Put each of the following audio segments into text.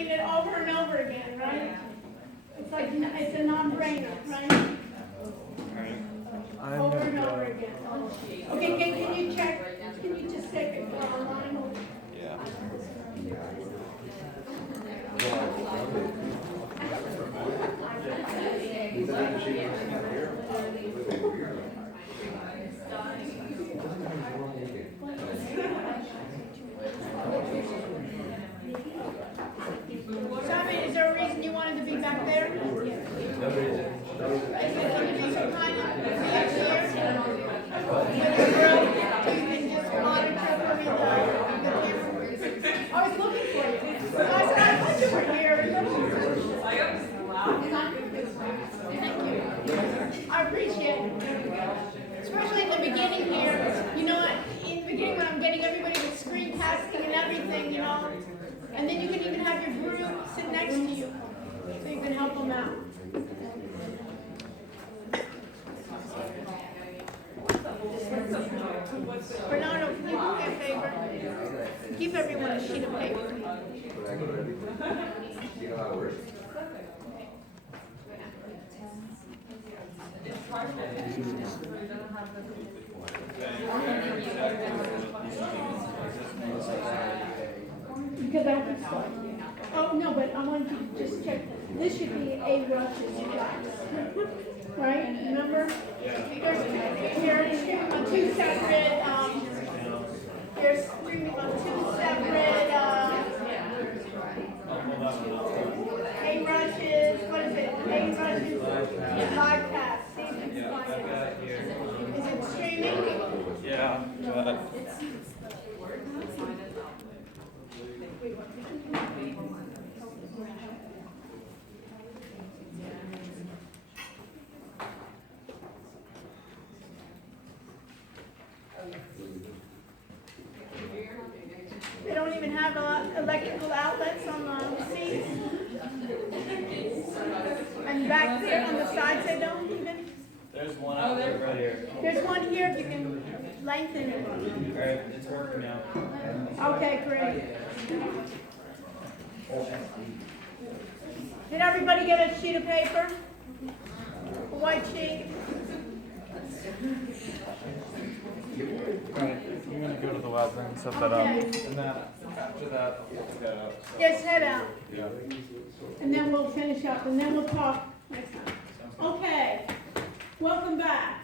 saying it over and over again, right? It's like, it's a non-brainer, right? Over and over again. Okay, can you check, can you just take it online? Yeah. Simon, is there a reason you wanted to be back there? Can you be so kind of be up here? With the group, you can just monitor for me the camera. I was looking for you. I said, I thought you were here. Thank you. I appreciate it. Especially in the beginning here. You know what? In the beginning when I'm getting everybody with screen casting and everything, you know. And then you can even have your group sit next to you. So you can help them out. Bernardo, can you do me a favor? Give everyone a sheet of paper. Because I have to start. Oh, no, but I want you to just check. This should be a Rush's class. Right? Remember? You're streaming on two separate, you're streaming on two separate, A-Rushes, what is it? A-Rushes live cast. See if you can find it. Is it streaming? Yeah. They don't even have electrical outlets on the seats. And back there on the sides, they don't even. There's one out there right here. There's one here if you can lengthen it. Alright, it's working now. Okay, great. Did everybody get a sheet of paper? A white sheet? Alright, I'm gonna go to the lab and set that up. Okay. And then after that, we'll take that out. So, Yes, head out. yeah. And then we'll finish up, and then we'll talk next time. Okay, welcome back.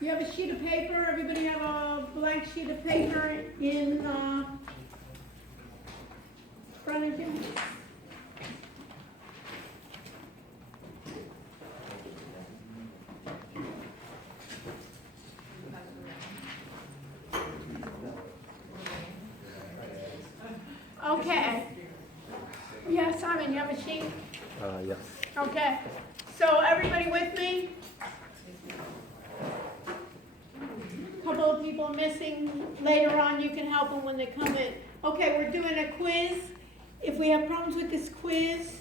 You have a sheet of paper, everybody have a blank sheet of paper in front of you? Okay. Yeah, Simon, you have a sheet? Yes. Okay. So everybody with me? A couple of people missing. Later on, you can help them when they come in. Okay, we're doing a quiz. If we have problems with this quiz,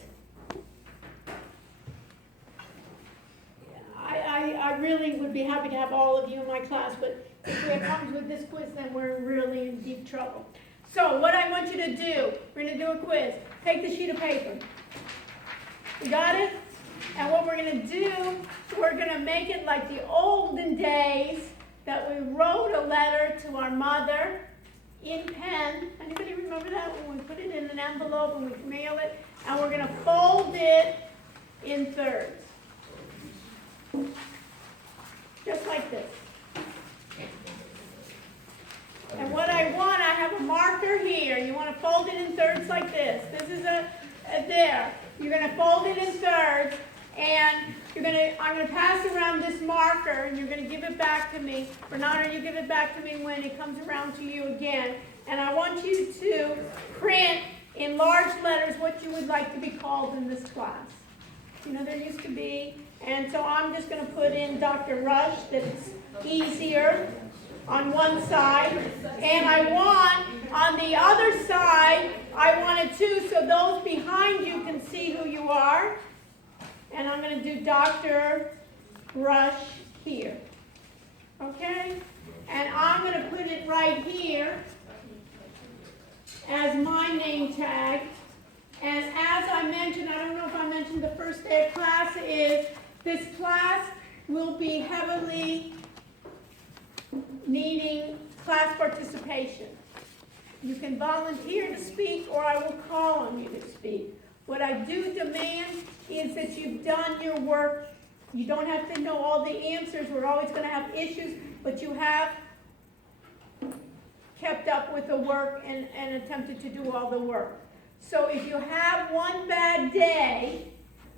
I really would be happy to have all of you in my class, but if we have problems with this quiz, then we're really in deep trouble. So what I want you to do, we're going to do a quiz. Take the sheet of paper. You got it? And what we're going to do, we're going to make it like the olden days that we wrote a letter to our mother in pen. Anybody remember that? When we put it in an envelope and we mail it, and we're going to fold it in thirds. Just like this. And what I want, I have a marker here. You want to fold it in thirds like this. This is a there. You're going to fold it in thirds, and I'm going to pass around this marker, and you're going to give it back to me. Bernardo, you give it back to me when it comes around to you again. And I want you to print in large letters what you would like to be called in this class. You know, there used to be, and so I'm just going to put in Dr. Rush, that's easier on one side, and I want on the other side, I want it too, so those behind you can see who you are. And I'm going to do Dr. Rush here. Okay? And I'm going to put it right here as my tag. And as I mentioned, I don't know if I mentioned the first day of class is, this class will be heavily needing class participation. You can volunteer to speak or I will call on you to speak. What I do demand is that you've done your work. You don't have to know all the answers. We're always going to have issues, but you have kept up with the work and attempted to do all the work. So if you have one bad day,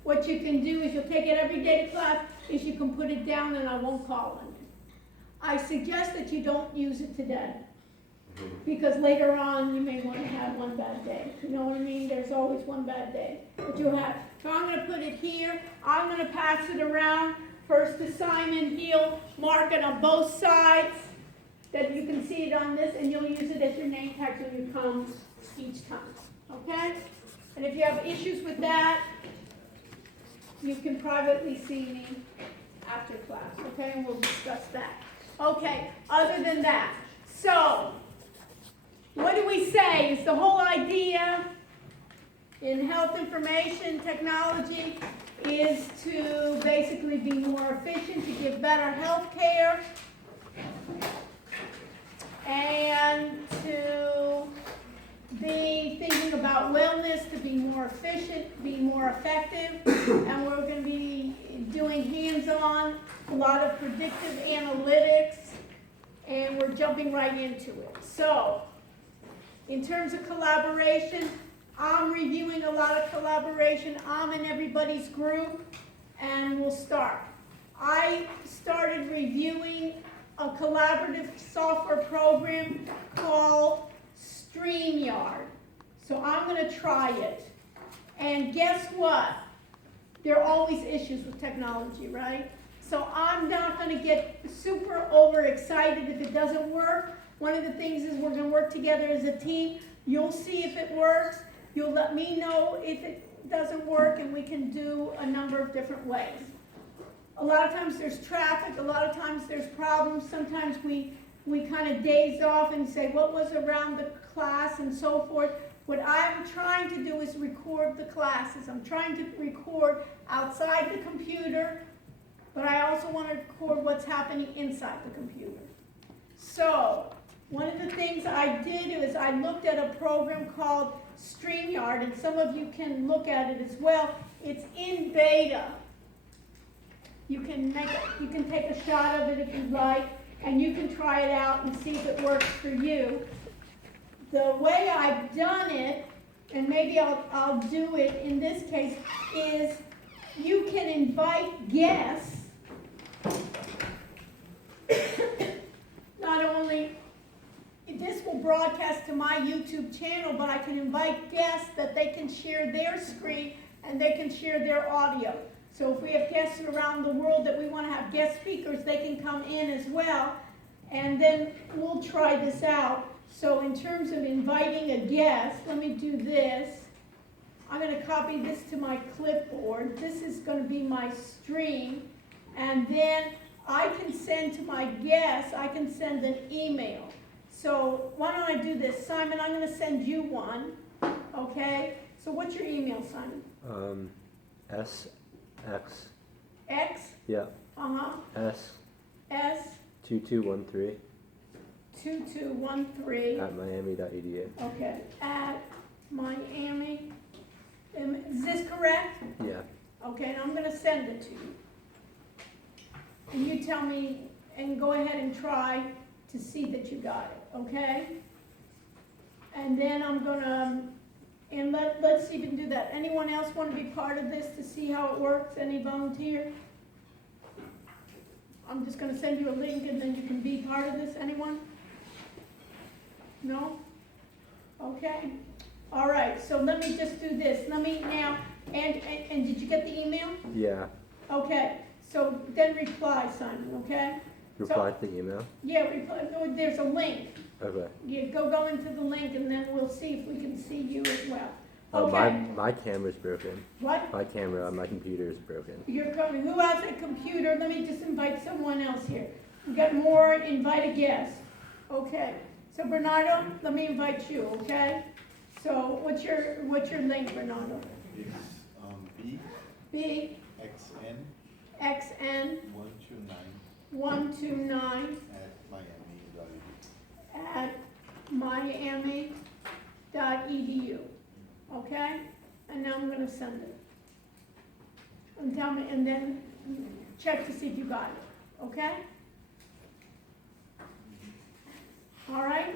what you can do is you'll take it every day to class, is you can put it down and I won't call on you. I suggest that you don't use it today, because later on you may want to have one bad day. You know what I mean? There's always one bad day that you'll have. So I'm going to put it here. I'm going to pass it around. First to Simon, he'll mark it on both sides that you can see it on this, and you'll use it as your name tag when you come each time. Okay? And if you have issues with that, you can privately see me after class. Okay? And we'll discuss that. Okay, other than that, so what do we say is the whole idea in health information technology is to basically be more efficient, to give better health care, and to be thinking about wellness, to be more efficient, be more effective, and we're going to be doing hands-on, a lot of predictive analytics, and we're jumping right into it. So, in terms of collaboration, I'm reviewing a lot of collaboration. I'm in everybody's group, and we'll start. I started reviewing a collaborative software program called StreamYard. So I'm going to try it. And guess what? There are always issues with technology, right? So I'm not going to get super overexcited if it doesn't work. One of the things is we're going to work together as a team. You'll see if it works. You'll let me know if it doesn't work, and we can do a number of different ways. A lot of times there's traffic. A lot of times there's problems. Sometimes we kind of daze off and say what was around the class and so forth. What I'm trying to do is record the classes. I'm trying to record outside the computer, but I also want to record what's happening inside the computer. So one of the things I did is I looked at a program called StreamYard, and some of you can look at it as well. It's in beta. You can take a shot of it if you'd like, and you can try it out and see if it works for you. The way I've done it, and maybe I'll do it in this case, is you can invite guests. Not only, this will broadcast to my YouTube channel, but I can invite guests that they can share their screen and they can share their audio. So if we have guests around the world that we want to have guest speakers, they can come in as well, and then we'll try this out. So in terms of inviting a guest, let me do this. I'm going to copy this to my clipboard. This is going to be my stream, and then I can send to my guests, I can send an email. So why don't I do this? Simon, I'm going to send you one, okay? So what's your email, Simon? SX. X? Yeah. Uh-huh. S. 2213 2213. at miami.edu. Okay, at Miami. Is this correct? Yeah. Okay, and I'm going to send it to you. And you tell me, and go ahead and try to see that you got it, okay? And then I'm going to, and let's see if we can do that. Anyone else want to be part of this to see how it works? Any volunteer? I'm just going to send you a link and then you can be part of this. Anyone? No? Okay. All right, so let me just do this. Let me now, and did you get the email? Yeah. Okay, so then reply, Simon, okay? Reply to the email? Yeah, reply, there's a link. Okay. Yeah, go into the link and then we'll see if we can see you as well. Oh, Okay. my camera's broken. What? My camera on my computer is broken. You're coming. Who has a computer? Let me just invite someone else here. We got more, invite a guest. Okay. So Bernardo, let me invite you, okay? So what's your link, Bernardo? It's B B XN XN 129 129 at Miami.edu. at miami.edu. Okay? And now I'm gonna send it. And tell me, and then check to see if you got it. Okay? All right?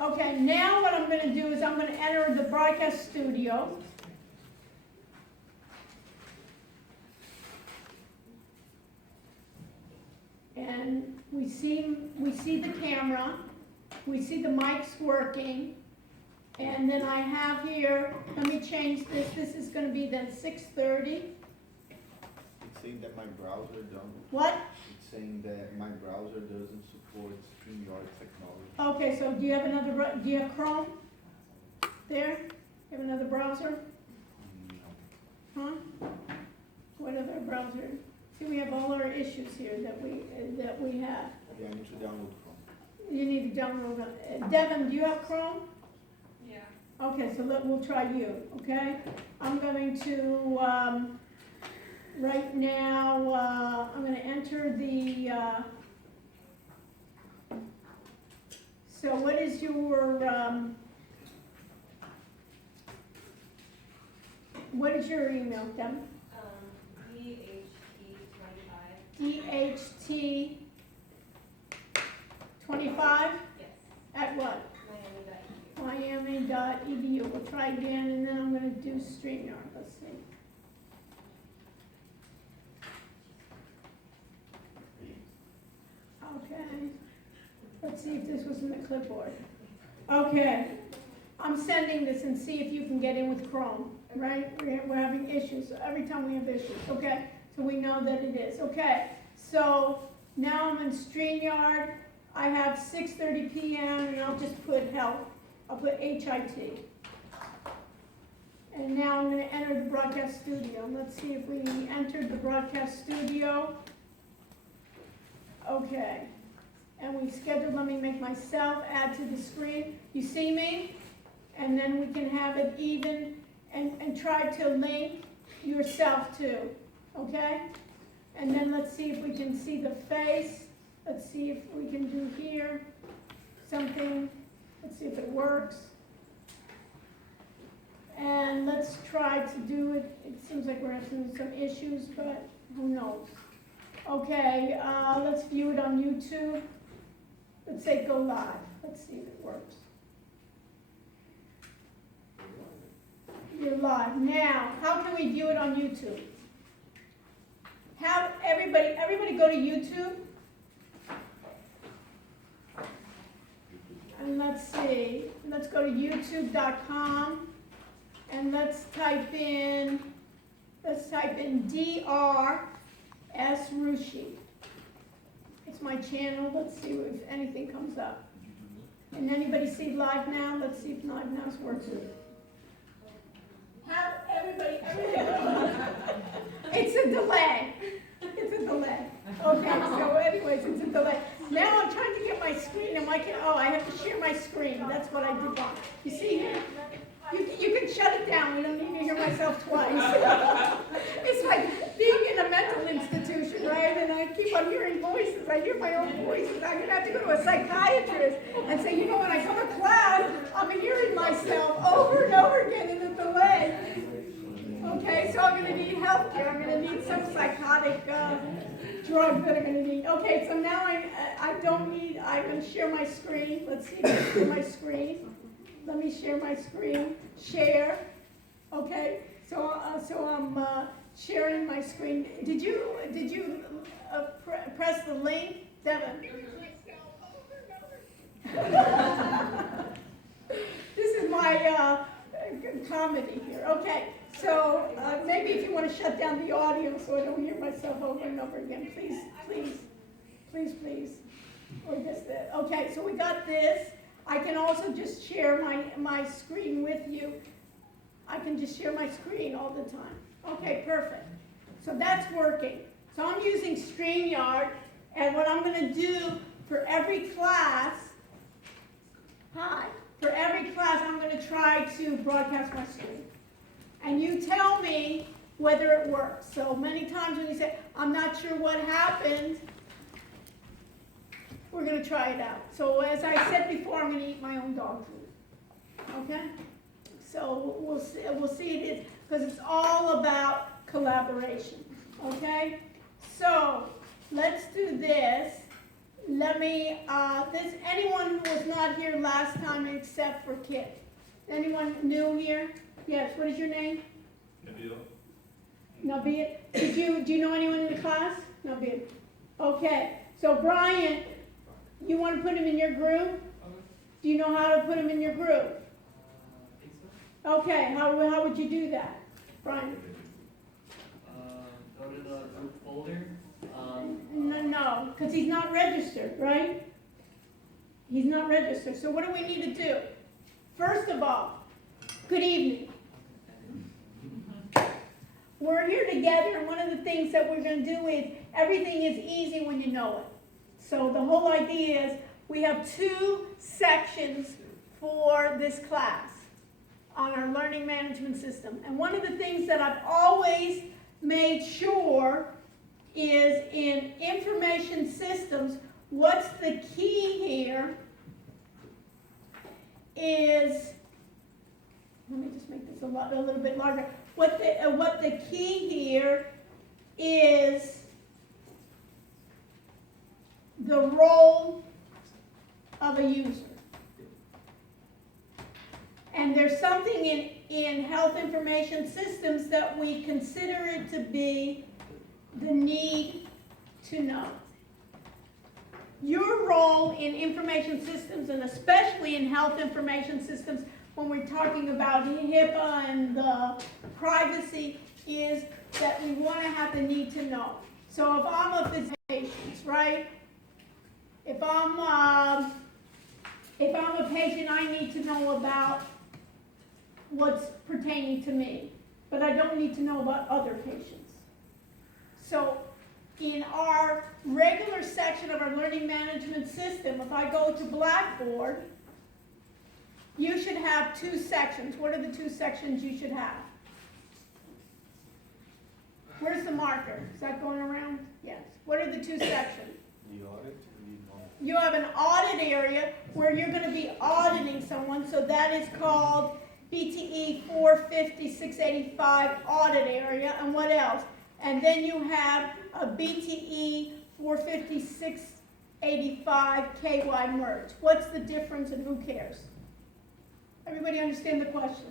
Okay, now what I'm gonna do is I'm gonna enter the broadcast studio. And we see the camera, we see the mics working, and then I have here, let me change this is gonna be then 6:30. It's saying that my browser don't. What? It's saying that my browser doesn't support StreamYard technology. Okay, so do you have do you have Chrome? There? You have another browser? No. Huh? What other browser? See, we have all our issues here that we have. Yeah, I need to download Chrome. You need to download it. Devin, do you have Chrome? Yeah. Okay, so we'll try you, okay? I'm going to, right now, I'm gonna enter the, so what is your, what is your email, Devin? DHT 25 Yes. at what? Miami.edu. Miami.edu. We'll try again, and then I'm going to do StreamYard. Let's see. Okay. Let's see if this was in the clipboard. Okay. I'm sending this and see if you can get in with Chrome, right? We're having issues. Every time we have issues, okay? So we know that it is. Okay. So now I'm in StreamYard. I have 6:30 p.m. and I'll just put help. I'll put HIT. And now I'm going to enter the broadcast studio. Let's see if we entered the broadcast studio. Okay. And we scheduled, let me make myself add to the screen. You see me? And then we can have it even and try to link yourself too. Okay? And then let's see if we can see the face. Let's see if we can do here something. Let's see if it works. And let's try to do it. It seems like we're having some issues, but who knows? Okay, let's view it on YouTube. Let's say go live. Let's see if it works. You're live. Now, how can we view it on YouTube? How, everybody go to YouTube. And let's see, let's go to youtube.com and let's type in D.R.S. Rushi. It's my channel. Let's see if anything comes up. And anybody see live now? Let's see if live now is working. How, everybody, it's a delay. It's a delay. Okay, so anyways, it's a delay. Now I'm trying to get my screen. I'm like, oh, I have to share my screen. That's what I did wrong. You see here? You can shut it down. We don't need to hear myself twice. It's like being in a mental institution, right? And I keep on hearing voices. I hear my own voices. I'm going to have to go to a psychiatrist and say, you know, when I come to class, I'm hearing myself over and over again in a delay. Okay, so I'm going to need help here. I'm going to need some psychotic drug that I'm going to need. Okay, so now I'm going to share my screen. Let's see if I can share my screen. Let me share my screen. Share. Okay, so I'm sharing my screen. Did you press the link, Devin? This is my comedy here. Okay, so maybe if you want to shut down the audio so I don't hear myself over and over again, please. Or just that. Okay, so we got this. I can also just share my screen with you. I can just share my screen all the time. Okay, perfect. So that's working. So I'm using StreamYard, and what I'm going to do for every class, I'm going to try to broadcast my screen. And you tell me whether it works. So many times when you say, I'm not sure what happened, we're going to try it out. So as I said before, I'm going to eat my own dog food. Okay? So we'll see it is, because it's all about collaboration. Okay? So let's do this. Let me, anyone who was not here last time except for Kit? Anyone new here? Yes, what is your name? Nabil. Nabil. Do you know anyone in the class? Nabil. Okay, so Brian, you want to put him in your group? Do you know how to put him in your group? Okay, how would you do that, Brian? Go to the group folder. No, because he's not registered, right? He's not registered. So what do we need to do? First of all, good evening. We're here together, and one of the things that we're going to do is everything is easy when you know it. So the whole idea is we have 2 sections for this class on our learning management system. And one of the things that I've always made sure is in information systems, what's the key here is, let me just make this a little bit larger. What the key here is the role of a user. And there's something in health information systems that we consider it to be the need to know. Your role in information systems, and especially in health information systems, when we're talking about HIPAA and the privacy, is that we want to have the need to know. So if I'm a physician, right? If I'm a patient, I need to know about what's pertaining to me, but I don't need to know about other patients. So in our regular section of our learning management system, if I go to Blackboard, you should have 2 sections. What are the 2 sections you should have? Where's the marker? Is that going around? Yes. What are the 2 sections? The audit and the non. You have an audit area where you're going to be auditing someone, so that is called BTE 450-685 audit area. And what else? And then you have a BTE 450-685 KY merge. What's the difference and who cares? Everybody understand the question?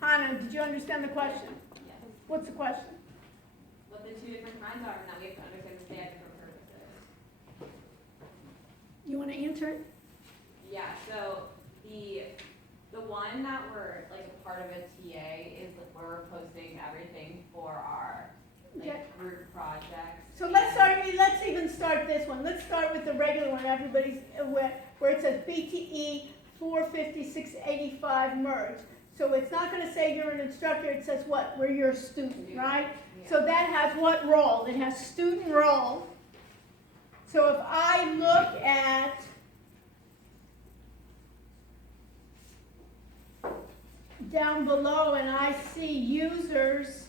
Hannah, did you understand the question? Yes. What's the question? What the 2 different kinds are, and now we have to understand that they have different purposes. You want to answer it? Yeah, so the one that we're like a part of a TA is like where we're posting everything for our group projects. So let's even start this one. Let's start with the regular one. Everybody's where it says BTE 450-685 merge. So it's not going to say you're an instructor. It says what? Where you're a student, right? Yeah. So that has what role? It has student role. So if I look at down below and I see users,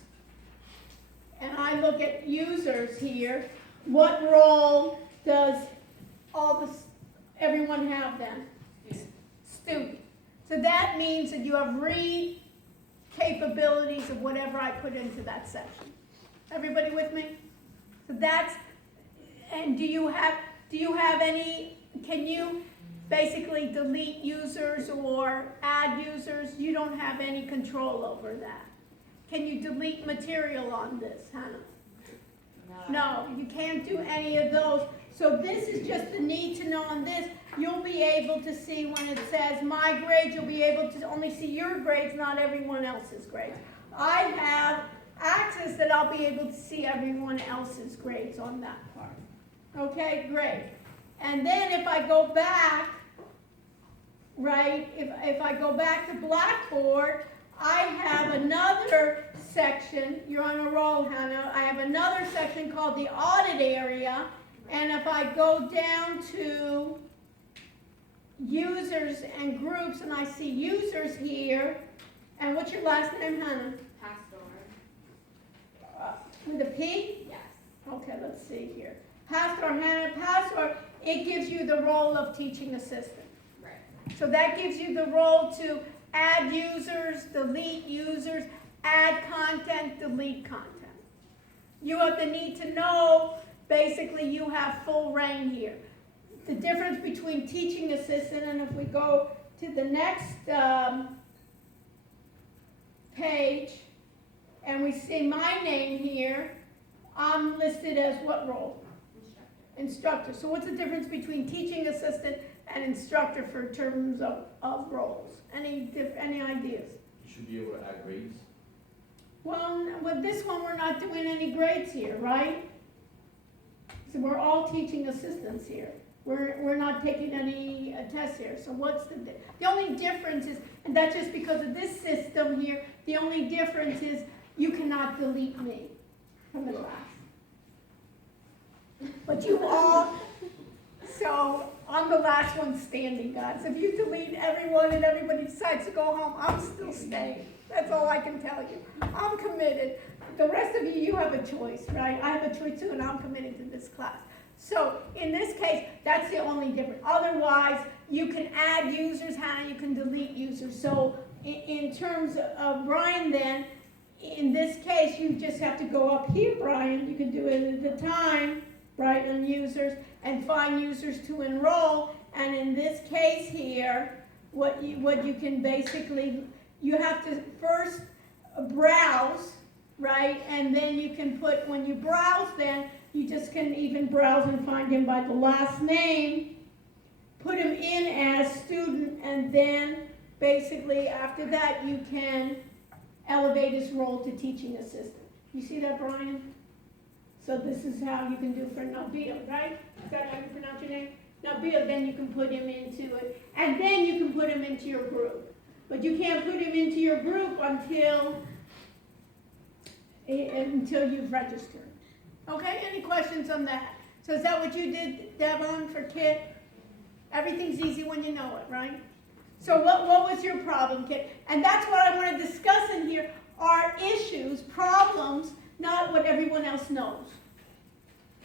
and I look at users here, what role does everyone have then? Student. So that means that you have read capabilities of whatever I put into that section. Everybody with me? So that's, and do you have any, can you basically delete users or add users? You don't have any control over that. Can you delete material on this, Hannah? No, you can't do any of those. So this is just the need to know on this. You'll be able to see when it says my grades, you'll be able to only see your grades, not everyone else's grades. I have access that I'll be able to see everyone else's grades on that part. Okay, great. And then if I go back, right, if I go back to Blackboard, I have another section. You're on a roll, Hannah. I have another section called the audit area. And if I go down to users and groups, and I see users here. And what's your last name, Hannah? Pastor. With a P? Yes. Okay, let's see here. Pastor Hannah, Pastor, it gives you the role of teaching assistant. Right. So that gives you the role to add users, delete users, add content, delete content. You have the need to know, basically you have full reign here. The difference between teaching assistant, and if we go to the next page, and we see my name here, I'm listed as what role? Instructor. So what's the difference between teaching assistant and instructor for terms of roles? Any ideas? You should be able to add grades. Well, with this one, we're not doing any grades here, right? So we're all teaching assistants here. We're not taking any tests here. So what's the only difference is, and that's just because of this system here, the only difference is you cannot delete me from the class. But you all, so I'm the last one standing, guys. If you delete everyone and everybody decides to go home, I'm still staying. That's all I can tell you. I'm committed. The rest of you, you have a choice, right? I have a choice too, and I'm committed to this class. So in this case, that's the only difference. Otherwise, you can add users, Hannah, you can delete users. So in terms of Brian then, in this case, you just have to go up here, Brian. You can do it at the time, right, on users, and find users to enroll. And in this case here, what you can basically, you have to first browse, right, and then you can put, when you browse then, you just can even browse and find him by the last name, put him in as student, and then basically after that you can elevate his role to teaching assistant. You see that, Brian? So this is how you can do for Nabil, right? Is that how you pronounce your name? Nabil, then you can put him into it, and then you can put him into your group. But you can't put him into your group until you've registered. Okay, any questions on that? So is that what you did, Devon, for Kit? Everything's easy when you know it, right? So what was your problem, Kit? And that's what I want to discuss in here are issues, problems, not what everyone else knows.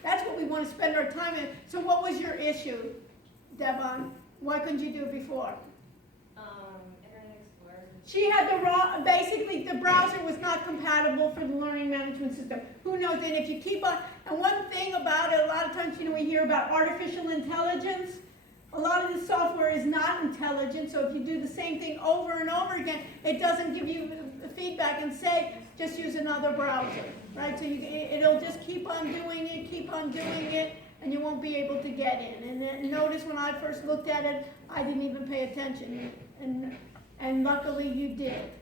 That's what we want to spend our time in. So what was your issue, Devon? Why couldn't you do it before? Internet Explorer. She had the wrong, basically the browser was not compatible for the learning management system. Who knows? And if you keep on, and one thing about it, a lot of times, we hear about artificial intelligence. A lot of the software is not intelligent, so if you do the same thing over and over again, it doesn't give you feedback and say, just use another browser, right? So it'll just keep on doing it, and you won't be able to get in. And then notice when I first looked at it, I didn't even pay attention, and luckily you did,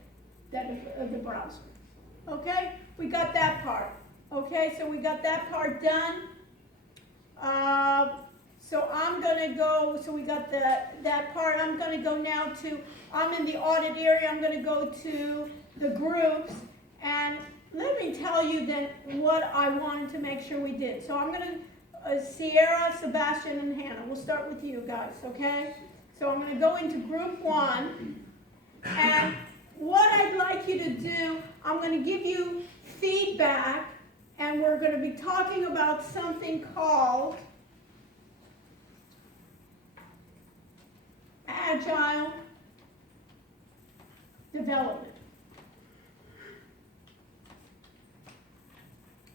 the browser. Okay, we got that part. Okay, so we got that part done. So I'm going to go, so we got that part. I'm going to go now to, I'm in the audit area. I'm going to go to the groups. And let me tell you then what I wanted to make sure we did. So I'm going to, Sierra, Sebastian, and Hannah. We'll start with you guys, okay? So I'm going to go into group 1. And what I'd like you to do, I'm going to give you feedback. And we're going to be talking about something called agile development.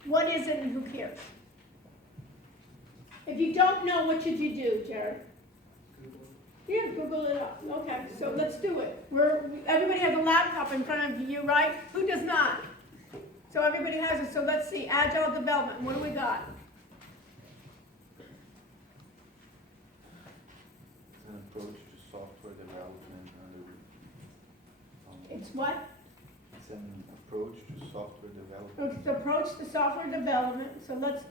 What is it and who cares? If you don't know, what should you do, Jared? Yeah, Google it up. Okay, so let's do it. Everybody has a laptop in front of you, right? Who does not? So everybody has it. So let's see, agile development. What do we got? An approach to software development It's what? It's an approach to software development. It's the approach to software development. So let's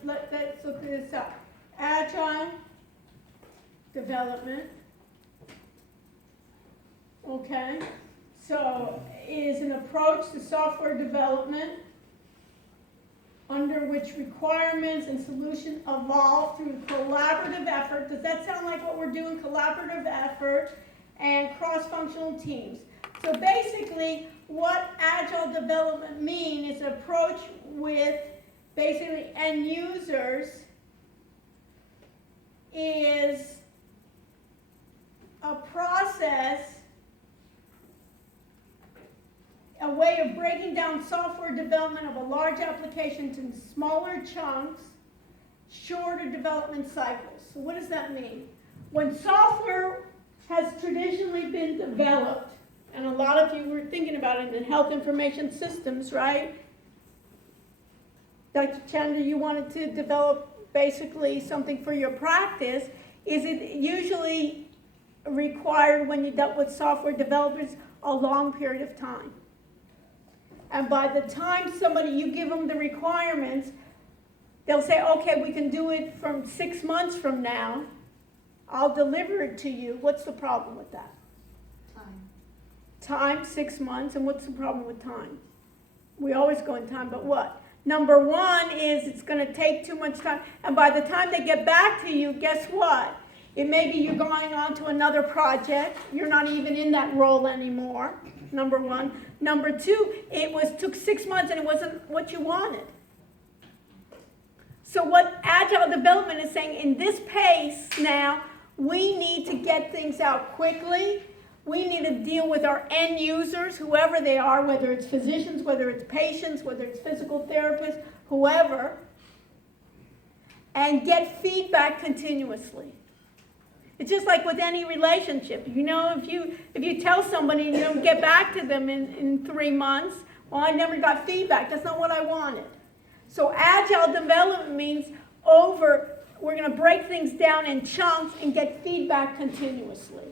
look this up. Agile development. Okay. So is an approach to software development. under which requirements and solutions evolve through collaborative effort. Does that sound like what we're doing? Collaborative effort and cross-functional teams. So basically, what agile development means is approach with basically end users is a process, a way of breaking down software development of a large application into smaller chunks, shorter development cycles. So what does that mean? When software has traditionally been developed, and a lot of you were thinking about it in health information systems, right? Dr. Chandra, you wanted to develop basically something for your practice. Is it usually required when you dealt with software developers a long period of time? And by the time you give them the requirements, they'll say, okay, we can do it from 6 months from now. I'll deliver it to you. What's the problem with that? Time, 6 months, and what's the problem with time? We always go in time, but what? Number one is it's going to take too much time, and by the time they get back to you, guess what? It may be you're going on to another project. You're not even in that role anymore, number one. Number two, took 6 months and it wasn't what you wanted. So what agile development is saying, in this pace now, we need to get things out quickly. We need to deal with our end users, whoever they are, whether it's physicians, whether it's patients, whether it's physical therapists, whoever, and get feedback continuously. It's just like with any relationship. You know, if you tell somebody and you don't get back to them in 3 months, well, I never got feedback. That's not what I wanted. So agile development means we're going to break things down in chunks and get feedback continuously.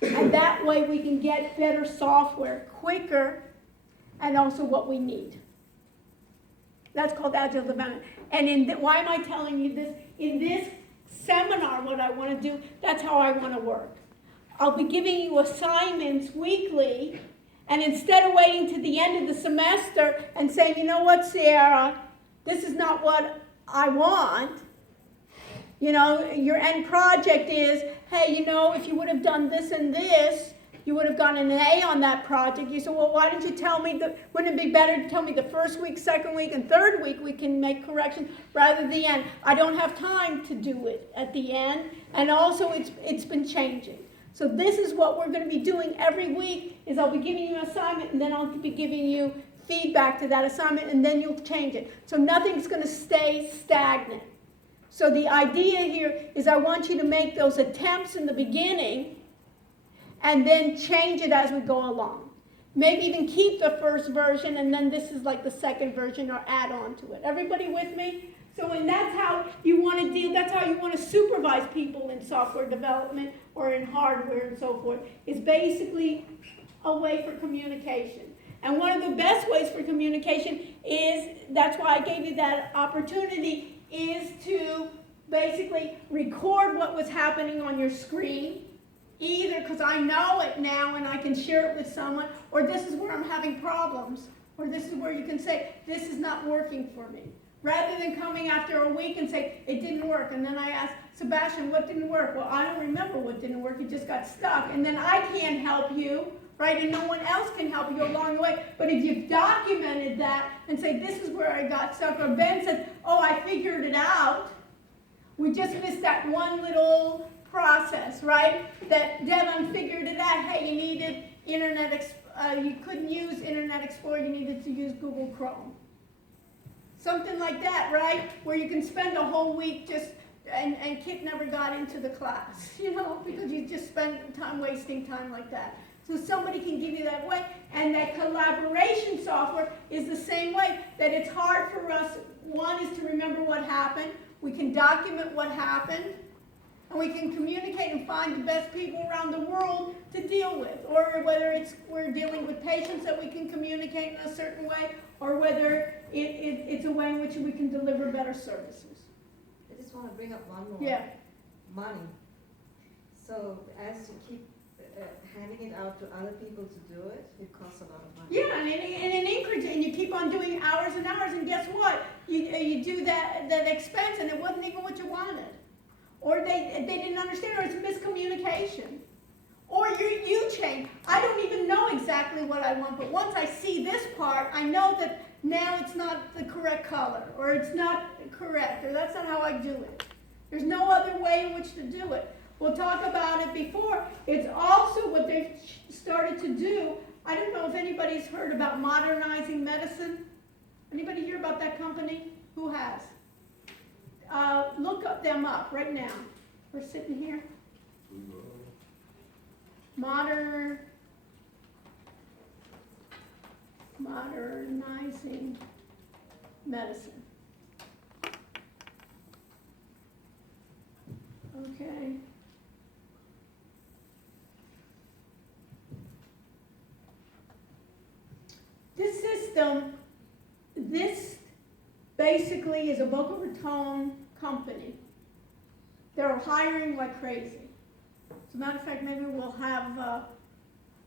And that way we can get better software quicker and also what we need. That's called agile development. And why am I telling you this? In this seminar, what I want to do, that's how I want to work. I'll be giving you assignments weekly, and instead of waiting to the end of the semester and saying, you know what, Sierra, this is not what I want. You know, your end project is, hey, you know, if you would have done this and this, you would have gotten an A on that project. You said, well, why didn't you tell me, wouldn't it be better to tell me the first week, second week, and third week we can make corrections rather than the end? I don't have time to do it at the end, and also it's been changing. So this is what we're going to be doing every week, is I'll be giving you an assignment, and then I'll be giving you feedback to that assignment, and then you'll change it. So nothing's going to stay stagnant. So the idea here is I want you to make those attempts in the beginning and then change it as we go along. Maybe even keep the first version and then this is like the second version or add on to it. Everybody with me? So and that's how you want to deal, that's how you want to supervise people in software development or in hardware and so forth, is basically a way for communication. And one of the best ways for communication is, that's why I gave you that opportunity, is to basically record what was happening on your screen, either because I know it now and I can share it with someone, or this is where I'm having problems, or this is where you can say, this is not working for me. Rather than coming after a week and say, it didn't work, and then I ask, Sebastian, what didn't work? Well, I don't remember what didn't work, it just got stuck, and then I can't help you, right, and no one else can help you along the way. But if you've documented that and say, this is where I got stuck, or Ben said, oh, I figured it out, we just missed that one little process, right, that Devon figured it out. Hey, you needed you couldn't use Internet Explorer, you needed to use Google Chrome. Something like that, right, where you can spend a whole week just, and Kit never got into the class, you know, because you just spent time wasting time like that. So somebody can give you that way, and that collaboration software is the same way, that it's hard for us, one is to remember what happened, we can document what happened, and we can communicate and find the best people around the world to deal with, or whether we're dealing with patients that we can communicate in a certain way, or whether it's a way in which we can deliver better services. I just want to bring up one more. Yeah. Money. So as you keep handing it out to other people to do it, it costs a lot of money. Yeah, and in increments, and you keep on doing hours and hours, and guess what? You do that expense, and it wasn't even what you wanted. Or they didn't understand, or it's miscommunication. Or you change. I don't even know exactly what I want, but once I see this part, I know that now it's not the correct color, or it's not correct, or that's not how I do it. There's no other way in which to do it. We'll talk about it before. It's also what they've started to do. I don't know if anybody's heard about Modernizing Medicine. Anybody hear about that company? Who has? Look them up right now. We're sitting here. Modernizing Medicine. Okay. This system, this basically is a Boca Raton company. They're hiring like crazy. As a matter of fact, maybe we'll have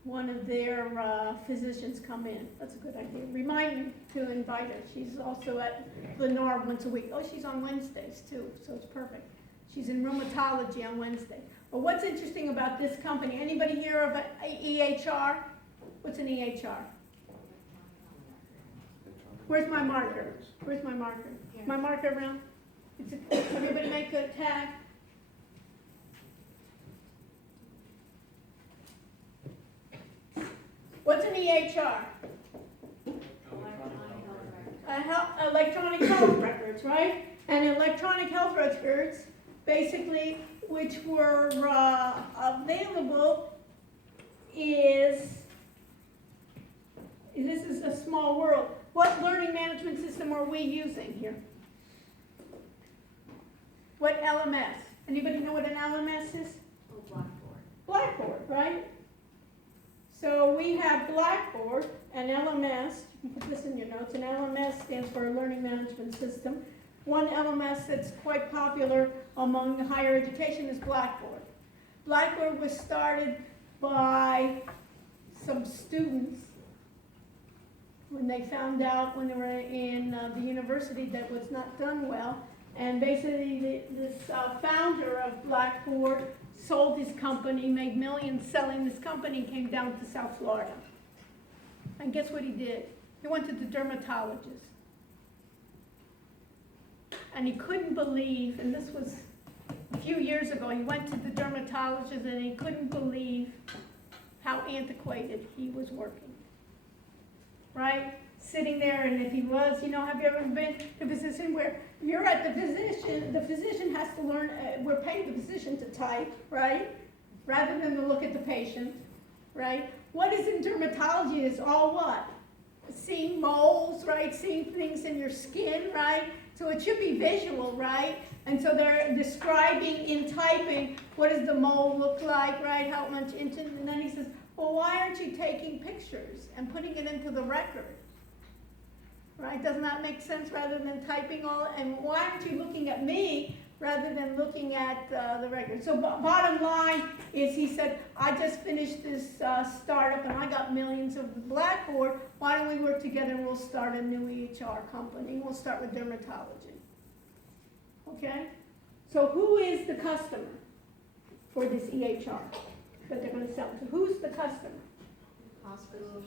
one of their physicians come in. That's a good idea. Remind me to invite her. She's also at Lenore once a week. Oh, she's on Wednesdays too, so it's perfect. She's in rheumatology on Wednesday. But what's interesting about this company, anybody hear of an EHR? What's an EHR? Where's my marker? Where's my marker? My marker around? Everybody make a tag. What's an EHR? Electronic health records, right? And electronic health records, basically, which were available this is a small world. What learning management system are we using here? What LMS? Anybody know what an LMS is? Oh, Blackboard. Blackboard, right? So we have Blackboard and LMS. You can put this in your notes. And LMS stands for Learning Management System. One LMS that's quite popular among higher education is Blackboard. Blackboard was started by some students when they found out when they were in the university that was not done well. And basically this founder of Blackboard sold his company, made millions selling this company, came down to South Florida. And guess what he did? He went to the dermatologist. And he couldn't believe, and this was a few years ago, he went to the dermatologist and he couldn't believe how antiquated he was working. Right? Sitting there, and if he was, have you ever been to a position where you're at the physician has to learn, we're paying the physician to type, right? Rather than to look at the patient, right? What is in dermatology is all what? Seeing moles, right? Seeing things in your skin, right? So it should be visual, right? And so they're describing in typing, what does the mole look like, right? How much inch, and then he says, well, why aren't you taking pictures and putting it into the record? Right? Doesn't that make sense rather than typing all? And why aren't you looking at me rather than looking at the record? So bottom line is he said, I just finished this startup and I got millions of Blackboard. Why don't we work together and we'll start a new EHR company? We'll start with dermatology. Okay? So who is the customer for this EHR that they're going to sell to? Who's the customer? Hospitals.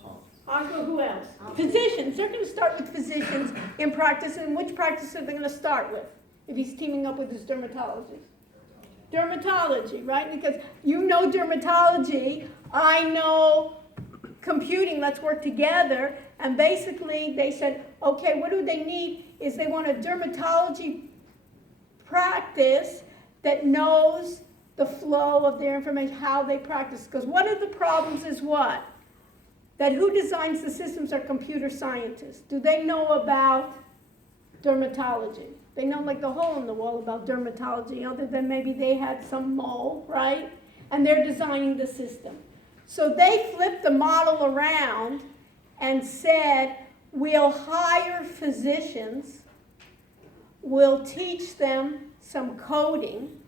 Who else? Physicians. They're going to start with physicians in practice. And which practice are they going to start with if he's teaming up with his dermatologist? Dermatology, right? Because you know dermatology, I know computing, let's work together. And basically they said, okay, what do they need is they want a dermatology practice that knows the flow of their information, how they practice. Because one of the problems is what? That who designs the systems are computer scientists. Do they know about dermatology? They know like the hole in the wall about dermatology, other than maybe they had some mole, right? And they're designing the system. So they flipped the model around and said, we'll hire physicians, we'll teach them some coding,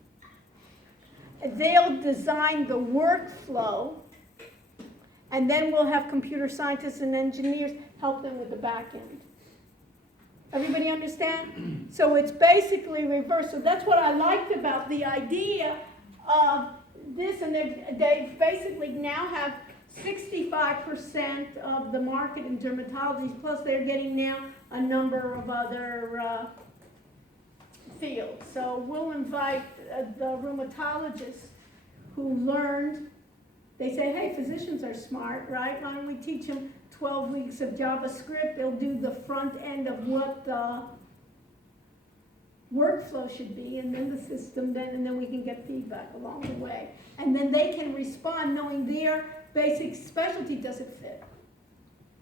they'll design the workflow, And then we'll have computer scientists and engineers help them with the back end. Everybody understand? So it's basically reversed. So that's what I liked about the idea of this, and they basically now have 65% of the market in dermatology, plus they're getting now a number of other fields. So we'll invite the rheumatologists who learned, they say, hey, physicians are smart, right? Why don't we teach them 12 weeks of JavaScript? They'll do the front end of what the workflow should be, and then the system, and then we can get feedback along the way. And then they can respond knowing their basic specialty doesn't fit.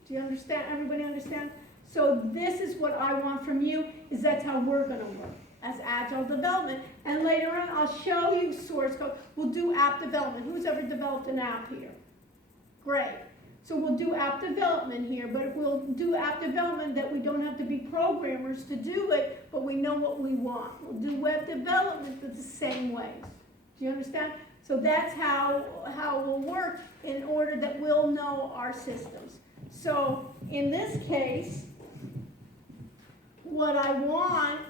Do you understand? Everybody understand? So this is what I want from you, is that's how we're going to work as agile development. And later on, I'll show you source code. We'll do app development. Who's ever developed an app here? Great. So we'll do app development here, but we'll do app development that we don't have to be programmers to do it, but we know what we want. We'll do web development the same ways. Do you understand? So that's how we'll work in order that we'll know our systems. So in this case, what I want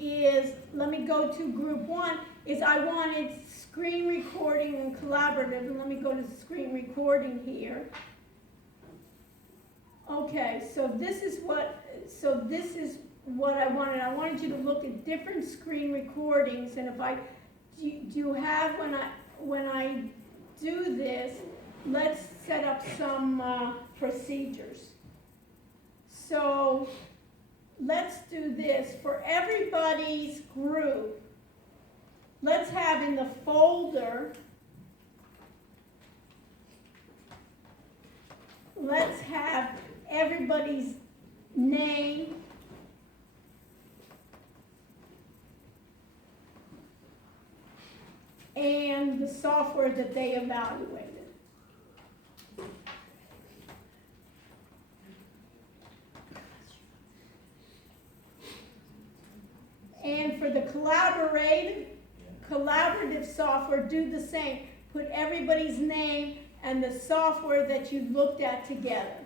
is, let me go to group 1, is I wanted screen recording and collaborative, and let me go to screen recording here. Okay, so this is what I wanted. I wanted you to look at different screen recordings, and if do you have, when I do this, let's set up some procedures. So let's do this. For everybody's group, let's have in the folder, let's have everybody's name, and the software that they evaluated. And for the collaborative software, do the same. Put everybody's name and the software that you looked at together.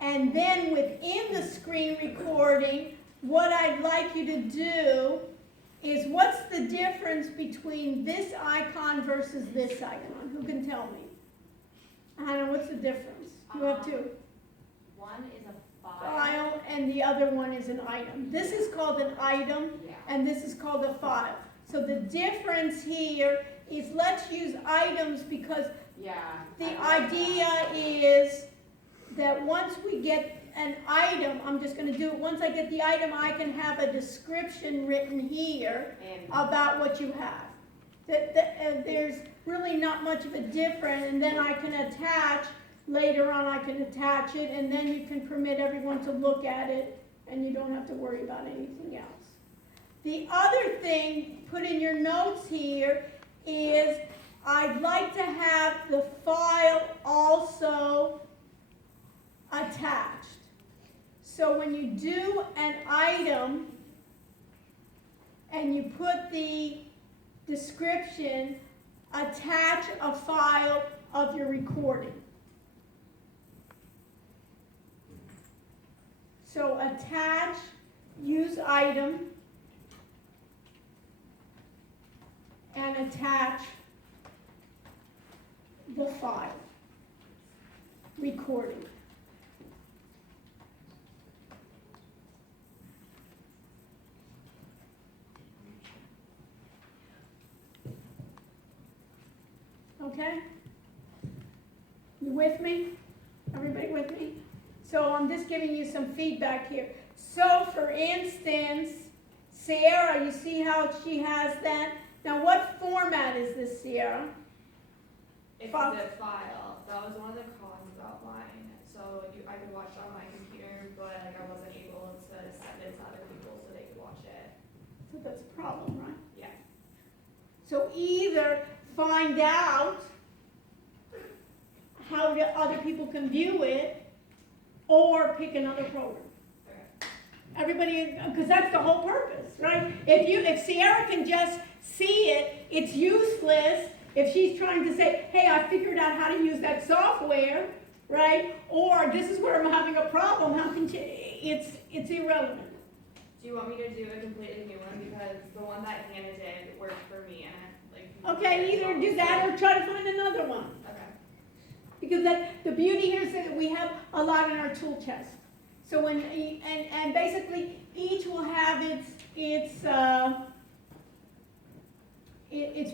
And then within the screen recording, what I'd like you to do is, what's the difference between this icon versus this icon? Who can tell me? Hannah, what's the difference? You have two. One is a File, and the other one is an item. This is called an item, and this is called a file. So the difference here is, let's use items because the idea is that once we get an item, I'm just going to do it. Once I get the item, I can have a description written here about what you have. There's really not much of a difference, and then I can attach, later on I can attach it, and then you can permit everyone to look at it, and you don't have to worry about anything else. The other thing, put in your notes here, is I'd like to have the file also attached. So when you do an item and you put the description, attach a file of your recording. So attach, use item, and attach the file, recording. Okay? You with me? Everybody with me? So I'm just giving you some feedback here. So for instance, Sierra, you see how she has that? Now what format is this, Sierra? It's a zip file. That was one of the cons about mine. So I could watch it on my computer, but I wasn't able to send it to other people so they could watch it. So that's a problem, right? Yeah. So either find out how the other people can view it, or pick another program. Okay. Everybody, because that's the whole purpose, right? If Sierra can just see it, it's useless if she's trying to say, hey, I figured out how to use that software, right? Or this is where I'm having a problem, how can she, it's irrelevant. Do you want me to do a completely new one, because the one that Hannah did worked for me, and Okay, either do that or try to find another one. Okay. Because the beauty here is that we have a lot in our tool chest. So when, and basically, each will have its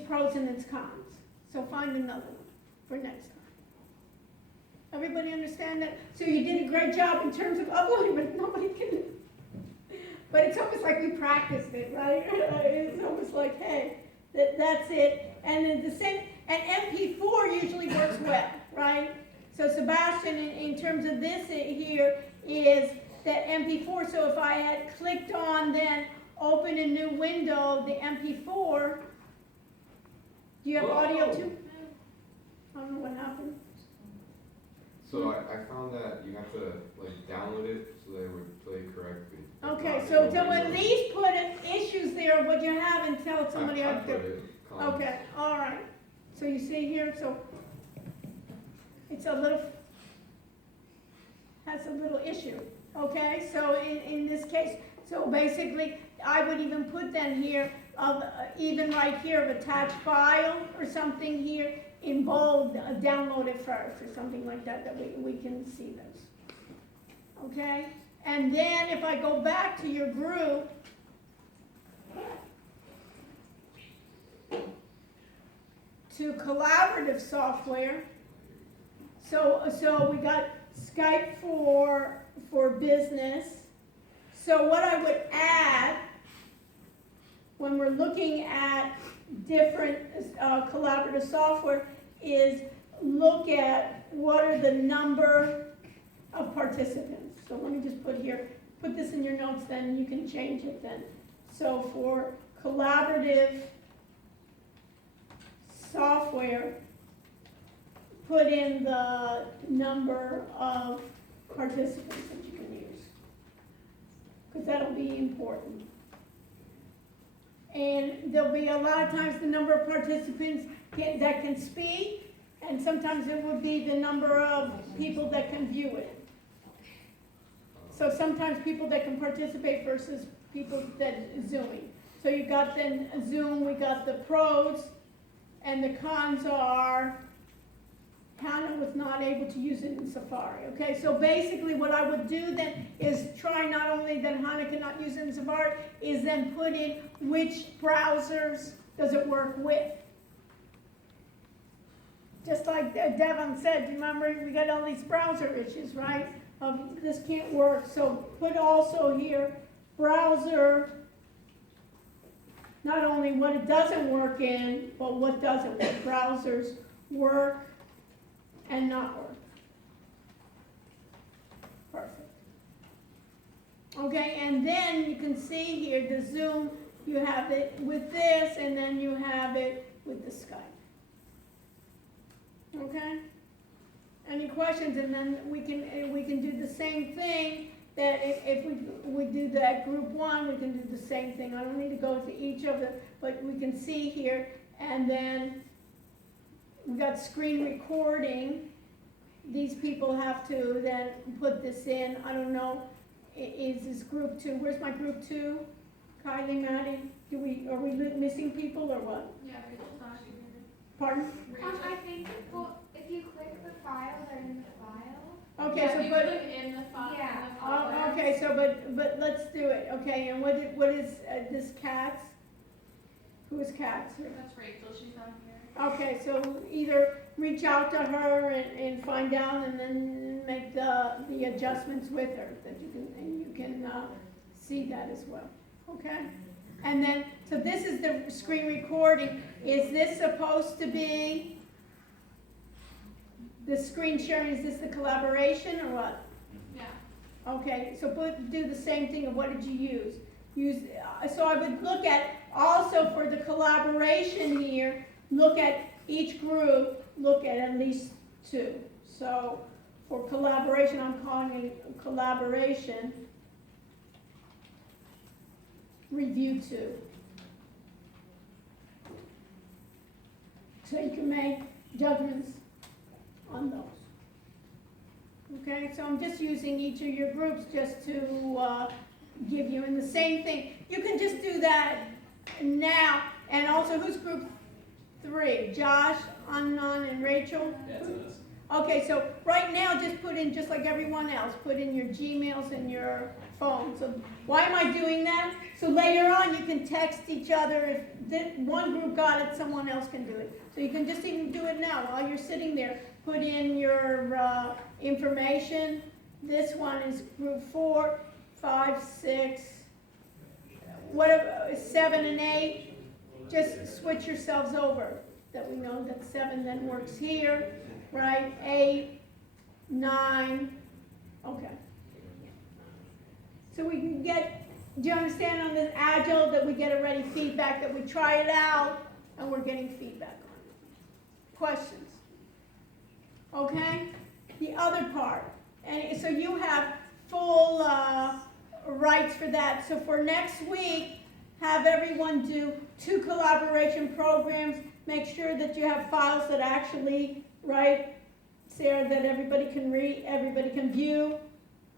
pros and its cons. So find another one for next time. Everybody understand that? So you did a great job in terms of uploading, but nobody can. But it's almost like we practiced it, right? It's almost like, hey, that's it. And then the same, and MP4 usually works well, right? So Sebastian, in terms of this here, is that MP4, so if I had clicked on then open a new window, the MP4, do you have audio too? I don't know what happened. So I found that you have to like download it so that it would play correctly. Okay, so at least put issues there, what you have, and tell somebody else to. Okay, all right. So you see here, so it's a little, has a little issue. Okay, so in this case, so basically, I would even put then here, even right here, of attached file or something here, in bold, download it first, or something like that, that we can see this. Okay? And then if I go back to your group, to collaborative software, so we got Skype for business. So what I would add when we're looking at different collaborative software is look at what are the number of participants. So let me just put this in your notes, then you can change it then. So for collaborative software, put in the number of participants that you can use, because that'll be important. And there'll be a lot of times the number of participants that can speak, and sometimes it will be the number of people that can view it. So sometimes people that can participate versus people that Zooming. So you got then Zoom, we got the pros, and the cons are Hannah was not able to use it in Safari. Okay, so basically what I would do then is try not only that Hannah cannot use it in Safari, is then put in which browsers does it work with. Just like Devon said, remember we got all these browser issues, right? This can't work, so put also here browser, not only what it doesn't work in, but what doesn't work. Browsers work and not work. Perfect. Okay, and then you can see here the Zoom, you have it with this, and then you have it with the Skype. Okay? Any questions? And then we can do the same thing that if we do that group one, we can do the same thing. I don't need to go to each of them, but we can see here, and then we got screen recording. These people have to then put this in. I don't know, is this group two? Where's my group two? Kylie, Maddie, are we missing people or what? Yeah, Rachel's not here. Pardon? I think if you click the file, they're in the file. Okay, Yeah, so you but click in the file. Yeah. in the file. okay, so but let's do it. Okay, and what is this Katz? Who is Katz? That's Rachel, she's not here. Okay, so either reach out to her and find out, and then make the adjustments with her that you can see that as well. Okay, and then so this is the screen recording. Is this supposed to be the screen sharing? Is this the collaboration or what? Yeah. Okay, so do the same thing of what did you use? So I would look at also for the collaboration here. Look at each group. Look at least two. So for collaboration, I'm calling it collaboration. Review 2. so you can make judgments on those. Okay, so I'm just using each of your groups just to give you, and the same thing, you can just do that now. And also, who's group 3? Josh, Annan, and Rachel? That's us. Okay, so right now, just put in, just like everyone else, put in your Gmails and your phones. So why am I doing that? So later on, you can text each other. If one group got it, someone else can do it. So you can just even do it now while you're sitting there. Put in your information. This one is group 4, 5, 6, whatever, 7 and 8. Just switch yourselves over, that we know that 7 then works here, right? 8, 9, okay. So we can get, do you understand on the Agile that we get already feedback, that we try it out and we're getting feedback on it? Questions? Okay? The other part, and so you have full rights for that. So for next week, have everyone do 2 collaboration programs. Make sure that you have files that actually, right, Sarah, that everybody can read, everybody can view,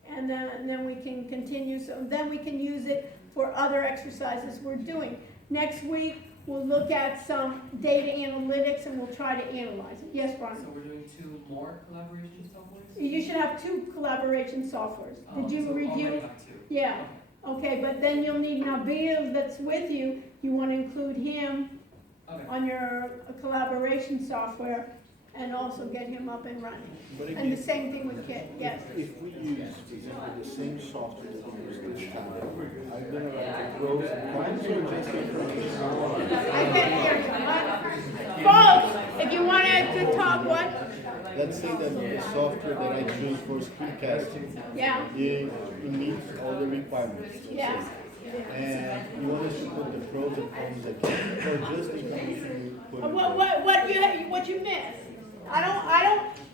and then we can continue. So then we can use it for other exercises we're doing. Next week, we'll look at some data analytics and we'll try to analyze it. Yes, Brian? So we're doing 2 more collaboration softwares? You should have 2 collaboration softwares. Did you so review? already have 2. Yeah. Okay, but then you'll need Nabil that's with you. You want to include him Okay. on your collaboration software and also get him up and running. But if And you- the same thing with Kit, yes. If we use, for example, the same software that we use this time, I'm gonna write the pros and cons or just the information? I can't hear you. Folks, if you wanted to talk, what? Let's say that the software that I choose for screencasting, Yeah, it meets all the requirements. yes. And you want us to put the pros and cons again, or just the information we put? What you missed?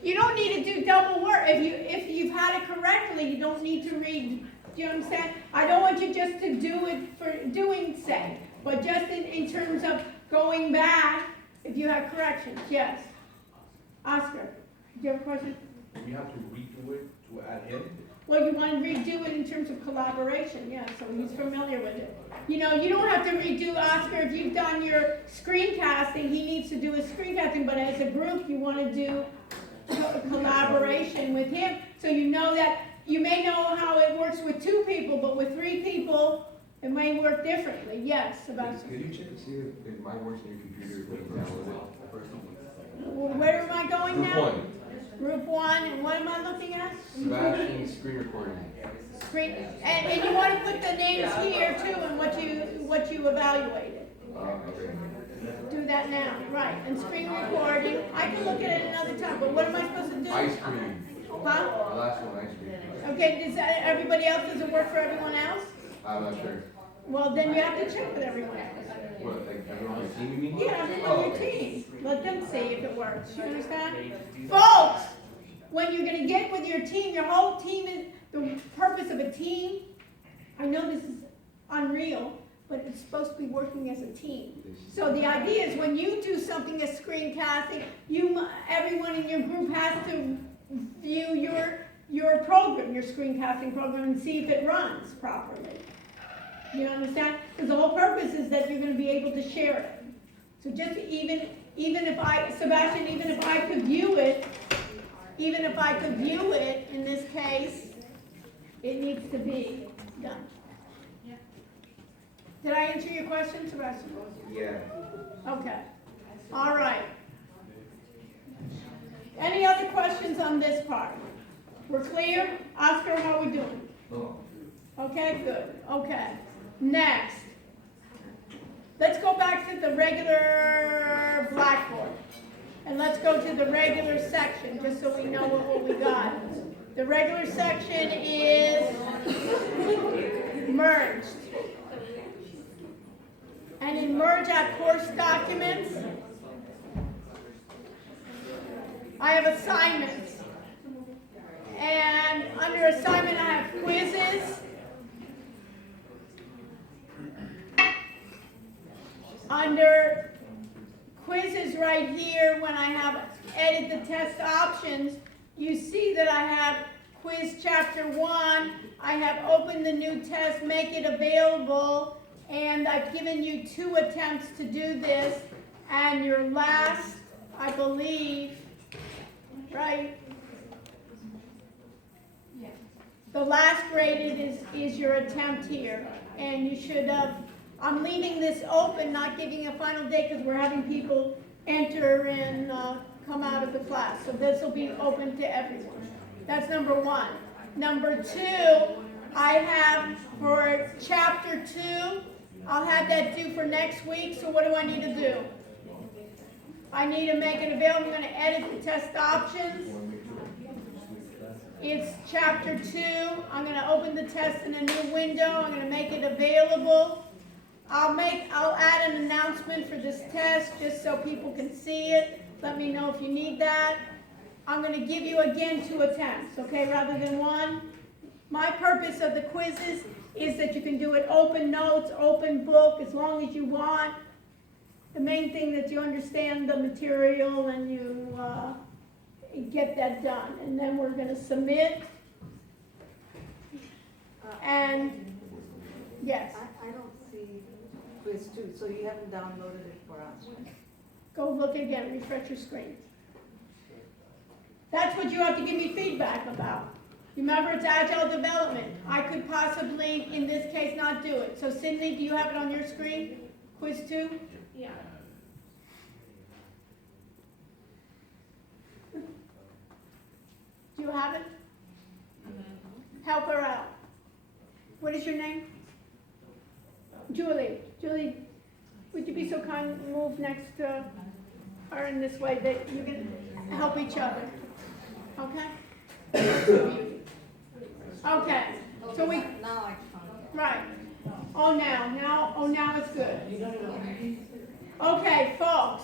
You don't need to do double work. If you've had it correctly, you don't need to read. Do you understand? I don't want you just to do it for doing sake, but just in terms of going back, if you have corrections, yes. Oscar, do you have a question? We have to redo it to add him? Well, you want to redo it in terms of collaboration, yeah, so he's familiar with it. You know, you don't have to redo, Oscar, if you've done your screencasting, he needs to do his screencasting, but as a group, you want to do collaboration with him, so you know that, you may know how it works with 2 people, but with 3 people, it may work differently, yes, Sebastian. Could you check to see if mine works on your computer when you download it first? Where am I going now? Group 1, Group 1, and what am I looking at? Sebastian screen recording. Screen, and you want to put the names here too, and what you evaluated. Okay. Do that now, right, and screen recording, I can look at it another time, but what am I supposed to do? Ice cream. Huh? The last one, ice cream. Okay, does that, everybody else, does it work for everyone else? I'm not sure. Well, then you have to check with everyone else. What, like everyone on the team, you mean? Yeah, everyone Oh, on your okay. team, let them see if it works, you understand? Folks, when you're gonna get with your team, your whole team is, the purpose of a team, I know this is unreal, but it's supposed to be working as a team. So the idea is when you do something as screencasting, everyone in your group has to view your program, your screencasting program, and see if it runs properly. You understand? Because the whole purpose is that you're going to be able to share it. So just even if Sebastian, even if I could view it in this case, it needs to be done. Did I answer your question, Sebastian? Yeah. Okay. All right. Any other questions on this part? We're clear? Oscar, how are we doing? Oh. Okay, good. Okay. Next. Let's go back to the regular Blackboard. And let's go to the regular section, just so we know what we got. The regular section is merged. And in merge at course documents, I have assignments. And under assignment, I have quizzes. Under quizzes right here, when I have edit the test options, you see that I have quiz chapter 1, I have opened the new test, make it available, and I've given you 2 attempts to do this, and your last, I believe, right? The last graded is your attempt here, and you should have, I'm leaving this open, not giving a final date, because we're having people enter and come out of the class, so this will be open to everyone. That's number 1. Number 2, I have for chapter 2, I'll have that due for next week, so what do I need to do? I need to make it available. I'm going to edit the test options. It's chapter 2. I'm going to open the test in a new window. I'm going to make it available. I'll add an announcement for this test just so people can see it. Let me know if you need that. I'm going to give you again 2 attempts, okay, rather than 1. My purpose of the quizzes is that you can do it open notes, open book, as long as you want. The main thing that you understand the material and you get that done. And then we're going to submit. And, yes. I don't see quiz 2, so you haven't downloaded it for us, right? Go look again, refresh your screen. That's what you have to give me feedback about. Remember, it's agile development. I could possibly, in this case, not do it. So, Sydney, do you have it on your screen? Quiz 2? Yeah. Do you have it? Help her out. What is your name? Julie. Julie, would you be so kind and move next to her in this way that you can help each other? Okay? Okay. So we. Now I can't. Right. Now it's good. Okay, folks.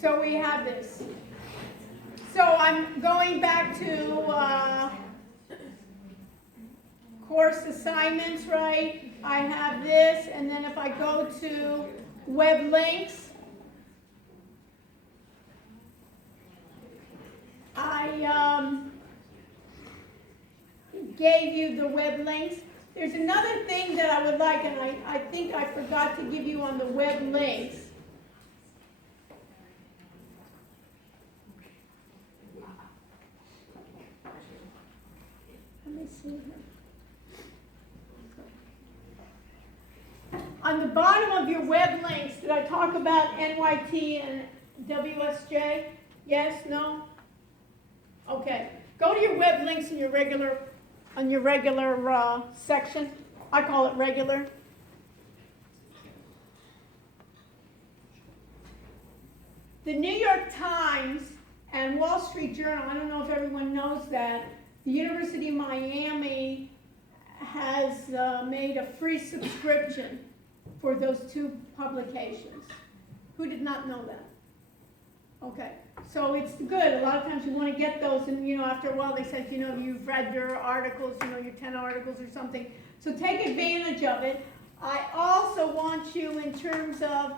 So we have this. So I'm going back to course assignments, right? I have this, and then if I go to web links, I gave you the web links. There's another thing that I would like, and I think I forgot to give you on the web links. Let me see here. On the bottom of your web links, did I talk about NYT and WSJ? Yes? No? Okay. Go to your web links in your regular section. I call it regular. The New York Times and Wall Street Journal, I don't know if everyone knows that, the University of Miami has made a free subscription for those 2 publications. Who did not know that? Okay, so it's good. A lot of times you want to get those, and after a while they said, you've read your articles, your 10 articles or something. So take advantage of it. I also want you, in terms of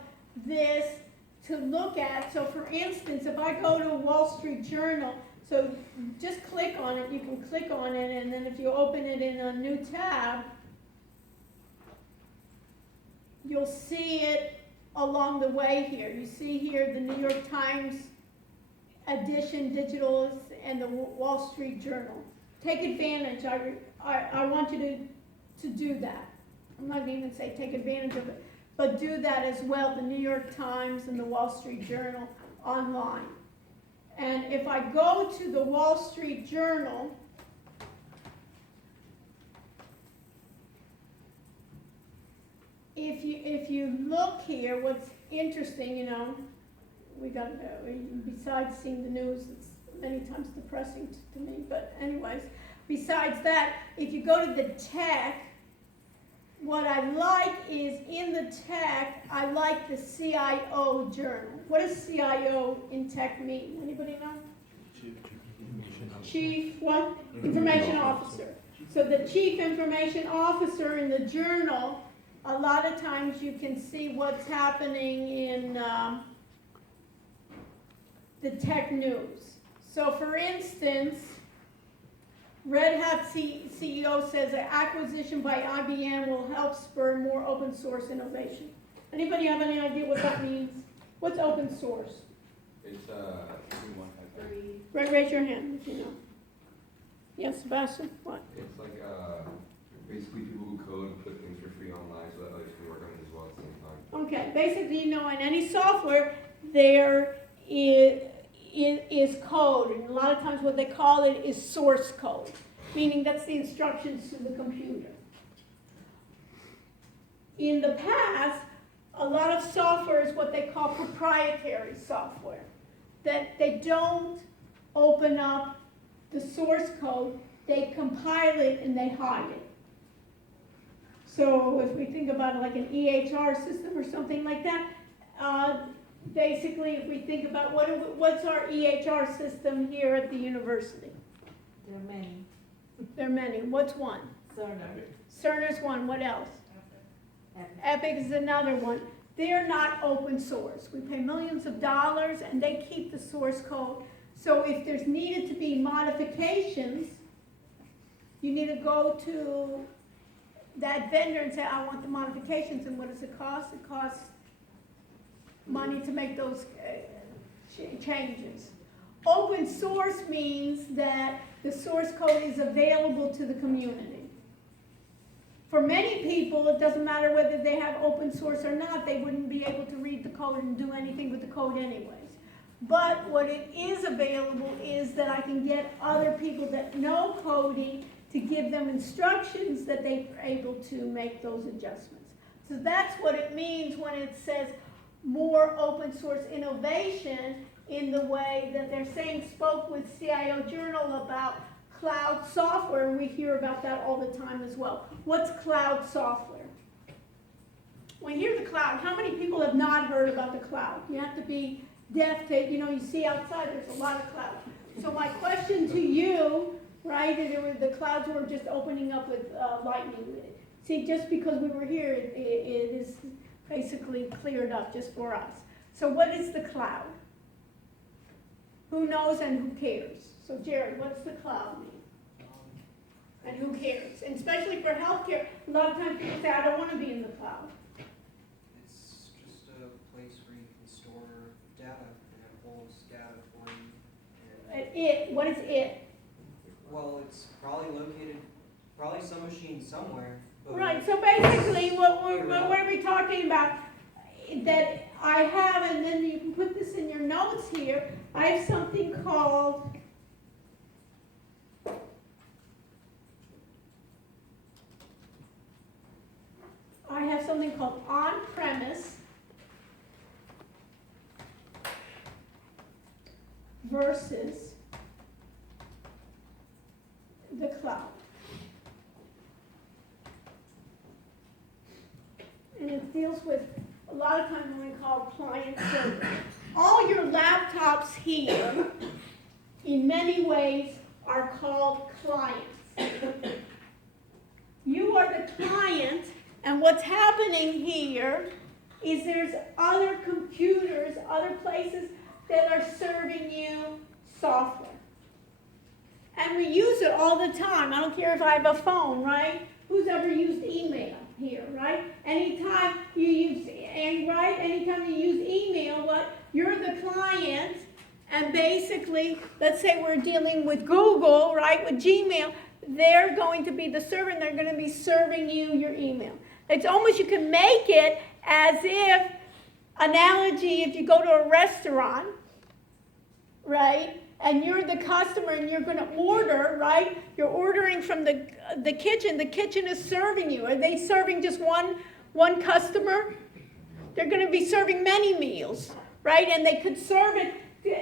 this, to look at, so for instance, if I go to Wall Street Journal, so just click on it, you can click on it, and then if you open it in a new tab, you'll see it along the way here. You see here the New York Times edition, digital, and the Wall Street Journal. Take advantage. I want you to do that. I'm not even say take advantage of it, but do that as well, the New York Times and the Wall Street Journal online. And if I go to the Wall Street Journal, if you look here, what's interesting, we got besides seeing the news, it's many times depressing to me. But anyways, besides that, if you go to the tech, what I like is in the tech, I like the CIO journal. What does CIO in tech mean? Anybody know? Chief what? Information Officer. So the Chief Information Officer in the journal a lot of times you can see what's happening in the tech news. So for instance, Red Hat CEO says that acquisition by IBM will help spur more open source innovation. Anybody have any idea what that means? What's open source? It's Raise your hand if you know. Yes, Sebastian, what? It's like basically people who code and put things for free online so that others can work on it as well at the same time. Okay, basically, you know, in any software, there is code, and a lot of times what they call it is source code, meaning that's the instructions to the computer. In the past, a lot of software is what they call proprietary software, that they don't open up the source code, they compile it and they hide it. So if we think about it like an EHR system or something like that, basically if we think about what's our EHR system here at the university? There are many. There are many. What's one? Cerner. Cerner's one. What else? Epic is another one. They're not open source. We pay millions of dollars and they keep the source code. So if there's needed to be modifications, you need to go to that vendor and say, I want the modifications, and what does it cost? It costs money to make those changes. Open source means that the source code is available to the community. For many people, it doesn't matter whether they have open source or not, they wouldn't be able to read the code and do anything with the code anyways. But what it is available is that I can get other people that know coding to give them instructions that they're able to make those adjustments. So that's what it means when it says more open source innovation, in the way that they're saying, spoke with CIO Journal about cloud software, and we hear about that all the time as well. What's cloud software? When you hear the cloud, how many people have not heard about the cloud? You have to be deaf to, you know, you see outside, there's a lot of cloud. So my question to you, right, the clouds were just opening up with lightning. See, just because we were here, it is basically cleared up just for us. So what is the cloud? Who knows and who cares? So Jared, what's the cloud mean? And who cares? And especially for healthcare, a lot of times people say, I don't want to be in the cloud. It's just a place where you can store data, and it holds data for you. What is it? Well, it's probably located, probably some machine somewhere. Right, so basically what are we talking about? That I have, and then you can put this in your notes here, I have something called on-premise versus the cloud. And it deals with, a lot of times when we call client server. All your laptops here, in many ways, are called clients. You are the client, and what's happening here is there's other computers, other places that are serving you software. And we use it all the time. I don't care if I have a phone, right? Who's ever used email here, right? Anytime you use email, what? You're the client, and basically, let's say we're dealing with Google, right, with Gmail, they're going to be the server, and they're going to be serving you your email. It's almost, you can make it as if, analogy, if you go to a restaurant, right, and you're the customer and you're going to order, right, you're ordering from the kitchen is serving you. Are they serving just one customer? They're going to be serving many meals, right, and they could serve it.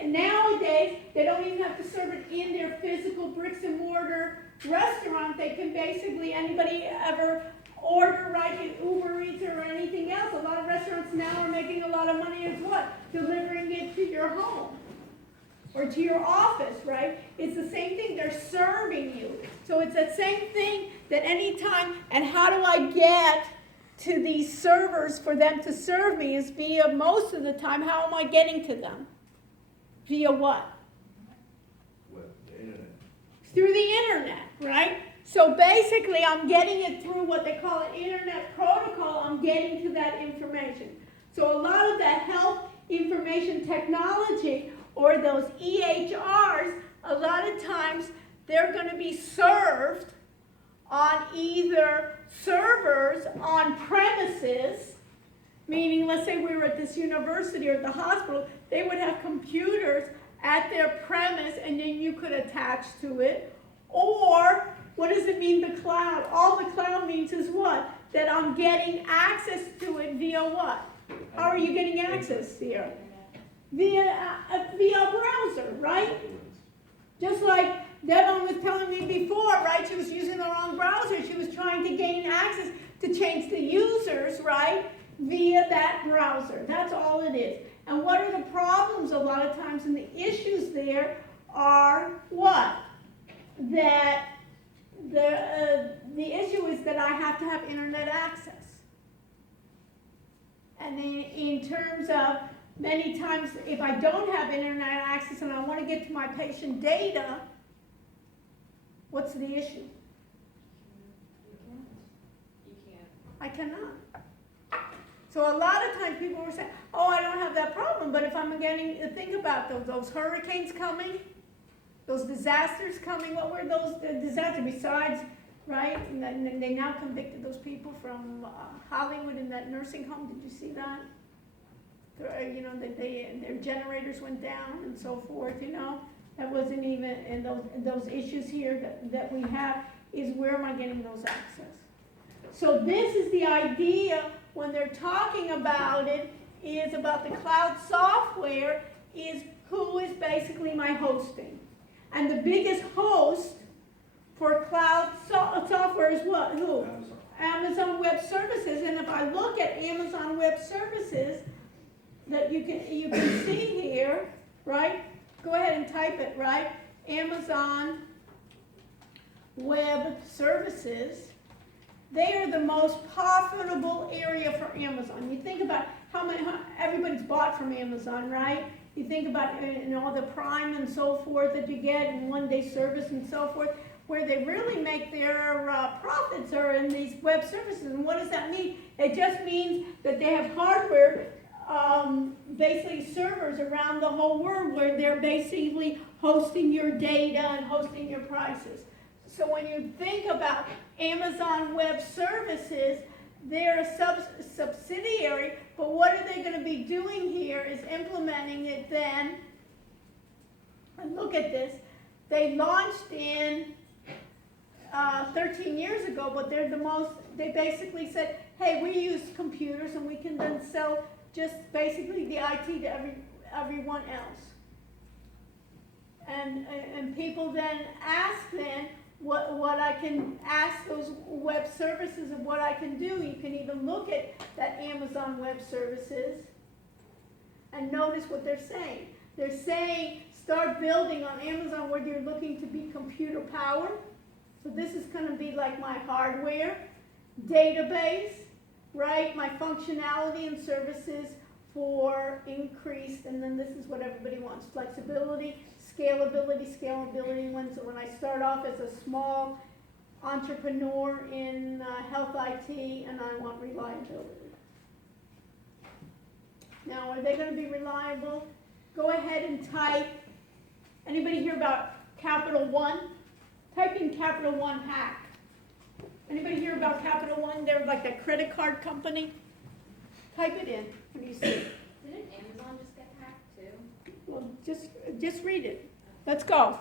Nowadays, they don't even have to serve it in their physical bricks and mortar restaurant. They can basically, anybody ever order, right, in Uber Eats or anything else, a lot of restaurants now are making a lot of money as what? Delivering it to your home or to your office, right? It's the same thing. They're serving you. So it's the same thing that anytime, and how do I get to these servers for them to serve me is via, most of the time, how am I getting to them? Via what? What, the internet? Through the internet, right? So basically, I'm getting it through what they call an internet protocol. I'm getting to that information. So a lot of that health information technology, or those EHRs, a lot of times they're going to be served on either servers on premises, meaning, let's say we were at this university or the hospital, they would have computers at their premise and then you could attach to it. Or, what does it mean, the cloud? All the cloud means is what? That I'm getting access to it via what? How are you getting access here? Via a browser, right? Just like Devon was telling me before, right? She was using the wrong browser. She was trying to gain access to change the users, right? Via that browser. That's all it is. And what are the problems a lot of times, and the issues there are what? That the issue is that I have to have internet access. And in terms of many times, if I don't have internet access and I want to get to my patient data, what's the issue? You can't. I cannot. So a lot of times people were saying, oh, I don't have that problem, but if I'm getting, think about those hurricanes coming, those disasters coming, what were those disasters besides, right? And they now convicted those people from Hollywood in that nursing home. Did you see that? You know, that their generators went down and so forth, you know. That wasn't even, and those issues here that we have is, where am I getting those access? So this is the idea when they're talking about it, is about the cloud software, is who is basically my hosting. And the biggest host for cloud software is what? Who? Amazon Web Services. And if I look at Amazon Web Services, that you can see here, right? Go ahead and type it, right? Amazon Web Services. They are the most profitable area for Amazon. You think about how everybody's bought from Amazon, right? You think about all the Prime and so forth that you get, and one-day service and so forth. Where they really make their profits are in these web services. And what does that mean? It just means that they have hardware, basically servers around the whole world, where they're basically hosting your data and hosting your prices. So when you think about Amazon Web Services, they're a subsidiary, but what are they going to be doing here is implementing it then. And look at this. They launched in 13 years ago, but they basically said, hey, we use computers and we can then sell just basically the IT to everyone else. And people then ask then, what I can ask those web services of what I can do. You can even look at that Amazon Web Services and notice what they're saying. They're saying start building on Amazon where you're looking to be computer powered. So this is going to be like my hardware, database, right? My functionality and services for increased, and then this is what everybody wants, flexibility, scalability. When I start off as a small entrepreneur in health IT, and I want reliability. Now, are they going to be reliable? Go ahead and type. Anybody hear about Capital One? Type in Capital One hack. Anybody hear about Capital One? They're like a credit card company. Type it in. What do you see? Didn't Amazon just get hacked too? Well, just read it. Let's go.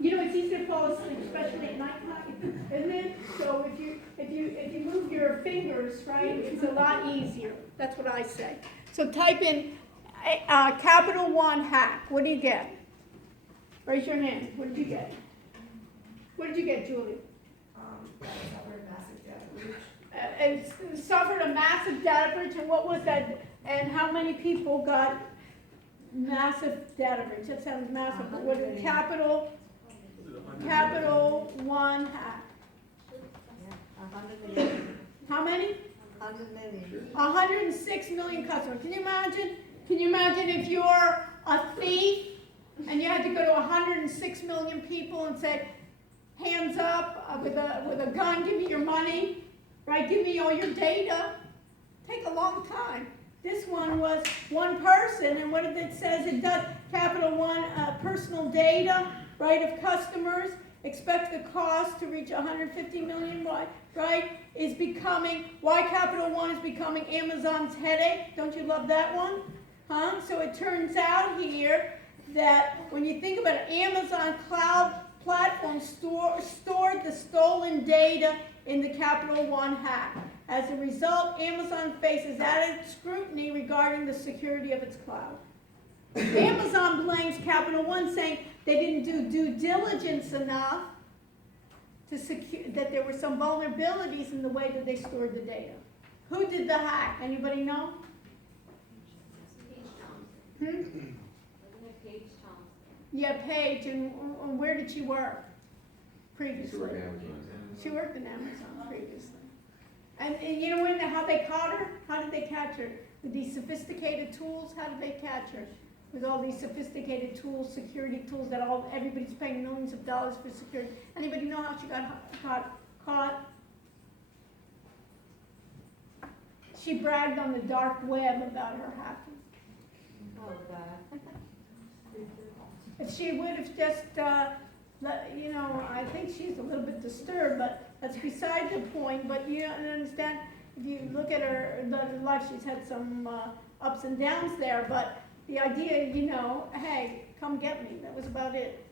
You know, it's easy to fall asleep, especially at nighttime, isn't it? So if you move your fingers, right, it's a lot easier. That's what I say. So type in Capital One hack. What do you get? Raise your hand. What did you get? What did you get, Julie? It suffered a massive data breach, and what was that? And how many people got massive data breach? That sounds massive. But what is Capital One hack? How many? 100 million. 106 million customers. Can you imagine? Can you imagine if you're a thief and you had to go to 106 million people and say, hands up with a gun, give me your money, right? Give me all your data. Take a long time. This one was one person, and what it says, it does Capital One personal data, right, of customers. Expect the cost to reach 150 million, right, is becoming, why Capital One is becoming Amazon's headache. Don't you love that one? Huh? So it turns out here that when you think about it, Amazon cloud platform stored the stolen data in the Capital One hack. As a result, Amazon faces added scrutiny regarding the security of its cloud. Amazon blames Capital One, saying they didn't do due diligence enough to secure that there were some vulnerabilities in the way that they stored the data. Who did the hack? Anybody know? Paige Thompson. Wasn't it Paige Thompson? Yeah, Paige. And where did she work previously? She worked in Amazon previously. And you know how they caught her? How did they catch her? With these sophisticated tools, how did they catch her? With all these sophisticated tools, security tools that everybody's paying millions of dollars for security. Anybody know how she got caught? She bragged on the dark web about her hacking. Oh, God. If she would have just, I think she's a little bit disturbed, but that's beside the point. But you understand, if you look at her life, she's had some ups and downs there. But the idea, hey, come get me. That was about it,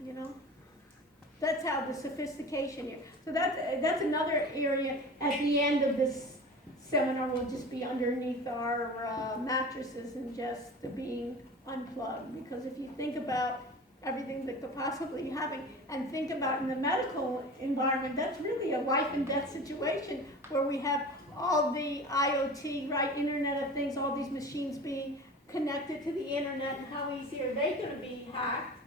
That's how the sophistication here. So that's another area at the end of this seminar will just be underneath our mattresses and just being unplugged. Because if you think about everything that could possibly happen, and think about in the medical environment, that's really a life and death situation where we have all the IoT, right, Internet of Things, all these machines being connected to the internet, and how easy are they going to be hacked,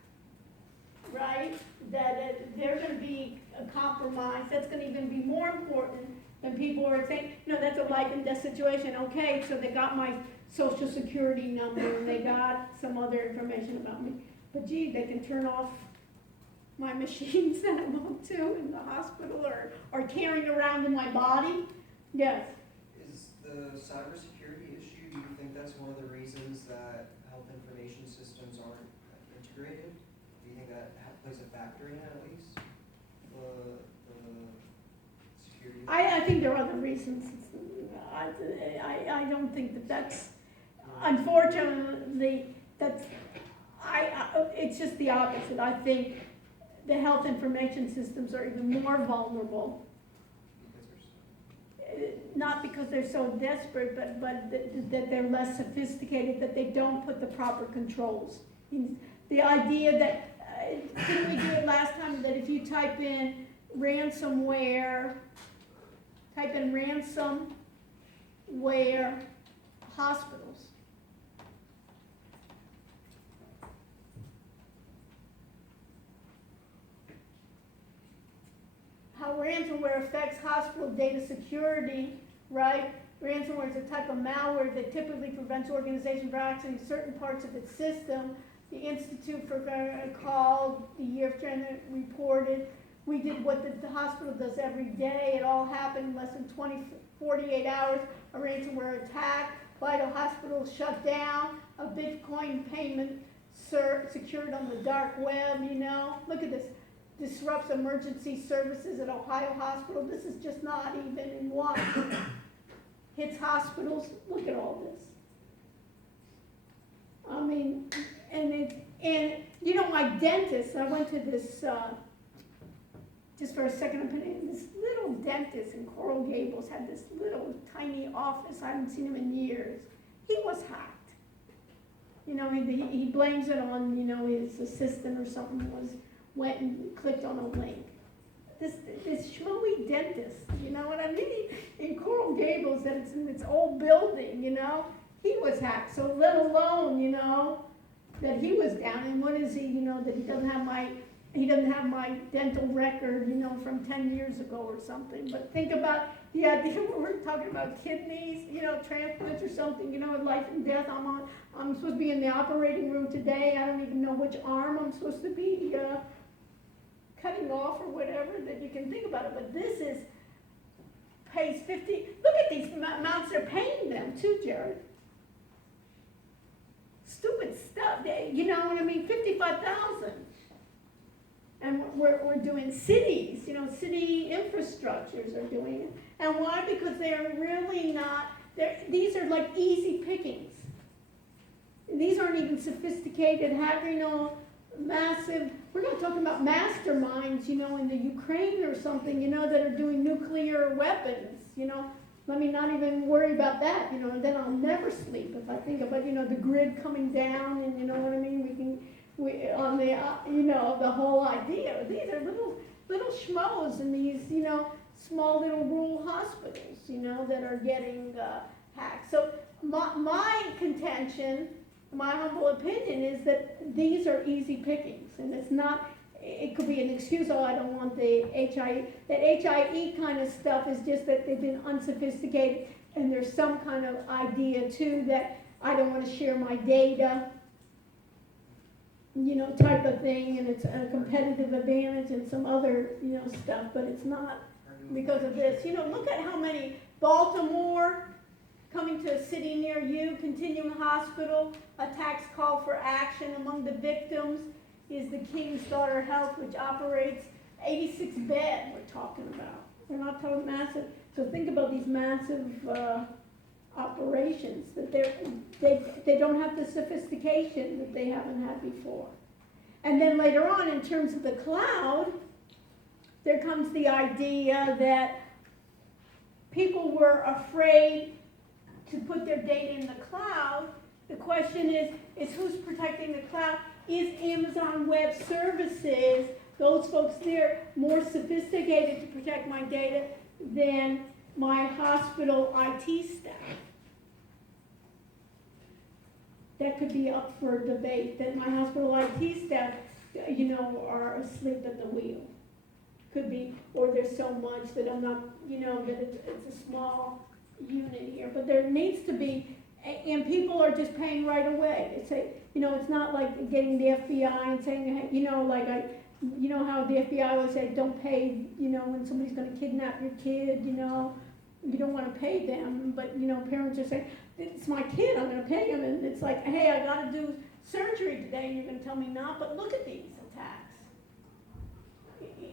right? That they're going to be compromised. That's going to even be more important than people are saying, that's a life and death situation. Okay, so they got my social security number, and they got some other information about me. But gee, they can turn off my machines that I want to in the hospital or carrying around in my body. Yes. Is the cybersecurity issue, do you think that's one of the reasons that health information systems aren't integrated? Do you think that plays a factor in it at least? The security? I think there are other reasons. I don't think that's, unfortunately, it's just the opposite. I think the health information systems are even more vulnerable. Not because they're so desperate, but that they're less sophisticated, that they don't put the proper controls. The idea that, didn't we do it last time, that if you type in ransomware hospitals, how ransomware affects hospital data security, right? Ransomware is a type of malware that typically prevents organizations from accessing certain parts of its system. The Institute for called the year of China reported, we did what the hospital does every day. It all happened in less than 48 hours. A ransomware attack, Vital Hospital shut down, a Bitcoin payment secured on the dark web, Look at this. Disrupts emergency services at Ohio Hospital. This is just not even in one. Hits hospitals. Look at all this. I mean, and my dentist, I went to this, just for a second opinion, this little dentist in Coral Gables had this little tiny office. I haven't seen him in years. He was hacked. He blames it on, his assistant or something went and clicked on a link. This showy dentist, you know what I mean? In Coral Gables, that it's in its old building, he was hacked. So let alone, that he was down. And what is he, that he doesn't have he doesn't have my dental record, you know, from 10 years ago or something. But think about the idea where we're talking about kidneys, you know, transplants or something, you know, life and death. I'm supposed to be in the operating room today. I don't even know which arm I'm supposed to be cutting off or whatever, that you can think about it. But this is, pays 50, look at these amounts they're paying them too, Jared. Stupid stuff, you know what I mean, 55,000. And we're doing cities, you know, city infrastructures are doing it. And why? Because they're really not, these are like easy pickings. These aren't even sophisticated, having no massive, we're not talking about masterminds, you know, in the Ukraine or something, you know, that are doing nuclear weapons, you know. Let me not even worry about that, you know, and then I'll never sleep if I think about, you know, the grid coming down and, you know what I mean, on the, you know, the whole idea. These are little schmoes in these, you know, small little rural hospitals, you know, that are getting hacked. So my contention, my humble opinion is that these are easy pickings, and it's not, it could be an excuse, oh, I don't want the HIE. That HIE kind of stuff is just that they've been unsophisticated, and there's some kind of idea too that I don't want to share my data, you know, type of thing, and it's a competitive advantage and some other, you know, stuff, but it's not because of this. You know, look at how many, Baltimore, coming to a city near you, Continuum Hospital, a tax call for action. Among the victims is the King's Daughter Health, which operates 86 bed we're talking about. We're not talking massive. So think about these massive operations, that they don't have the sophistication that they haven't had before. And then later on, in terms of the cloud, there comes the idea that people were afraid to put their data in the cloud. The question is who's protecting the cloud? Is Amazon Web Services, those folks there, more sophisticated to protect my data than my hospital IT staff? That could be up for debate, that my hospital IT staff, you know, are asleep at the wheel. Could be, or there's so much that I'm not, you know, that it's a small unit here. But there needs to be, and people are just paying right away. They say, you know, it's not like getting the FBI and saying, hey, you know, like you know how the FBI would say, don't pay, you know, when somebody's going to kidnap your kid, you know, you don't want to pay them. But, you know, parents are saying, it's my kid, I'm going to pay him. And it's like, hey, I got to do surgery today, and you're going to tell me not. But look at these attacks.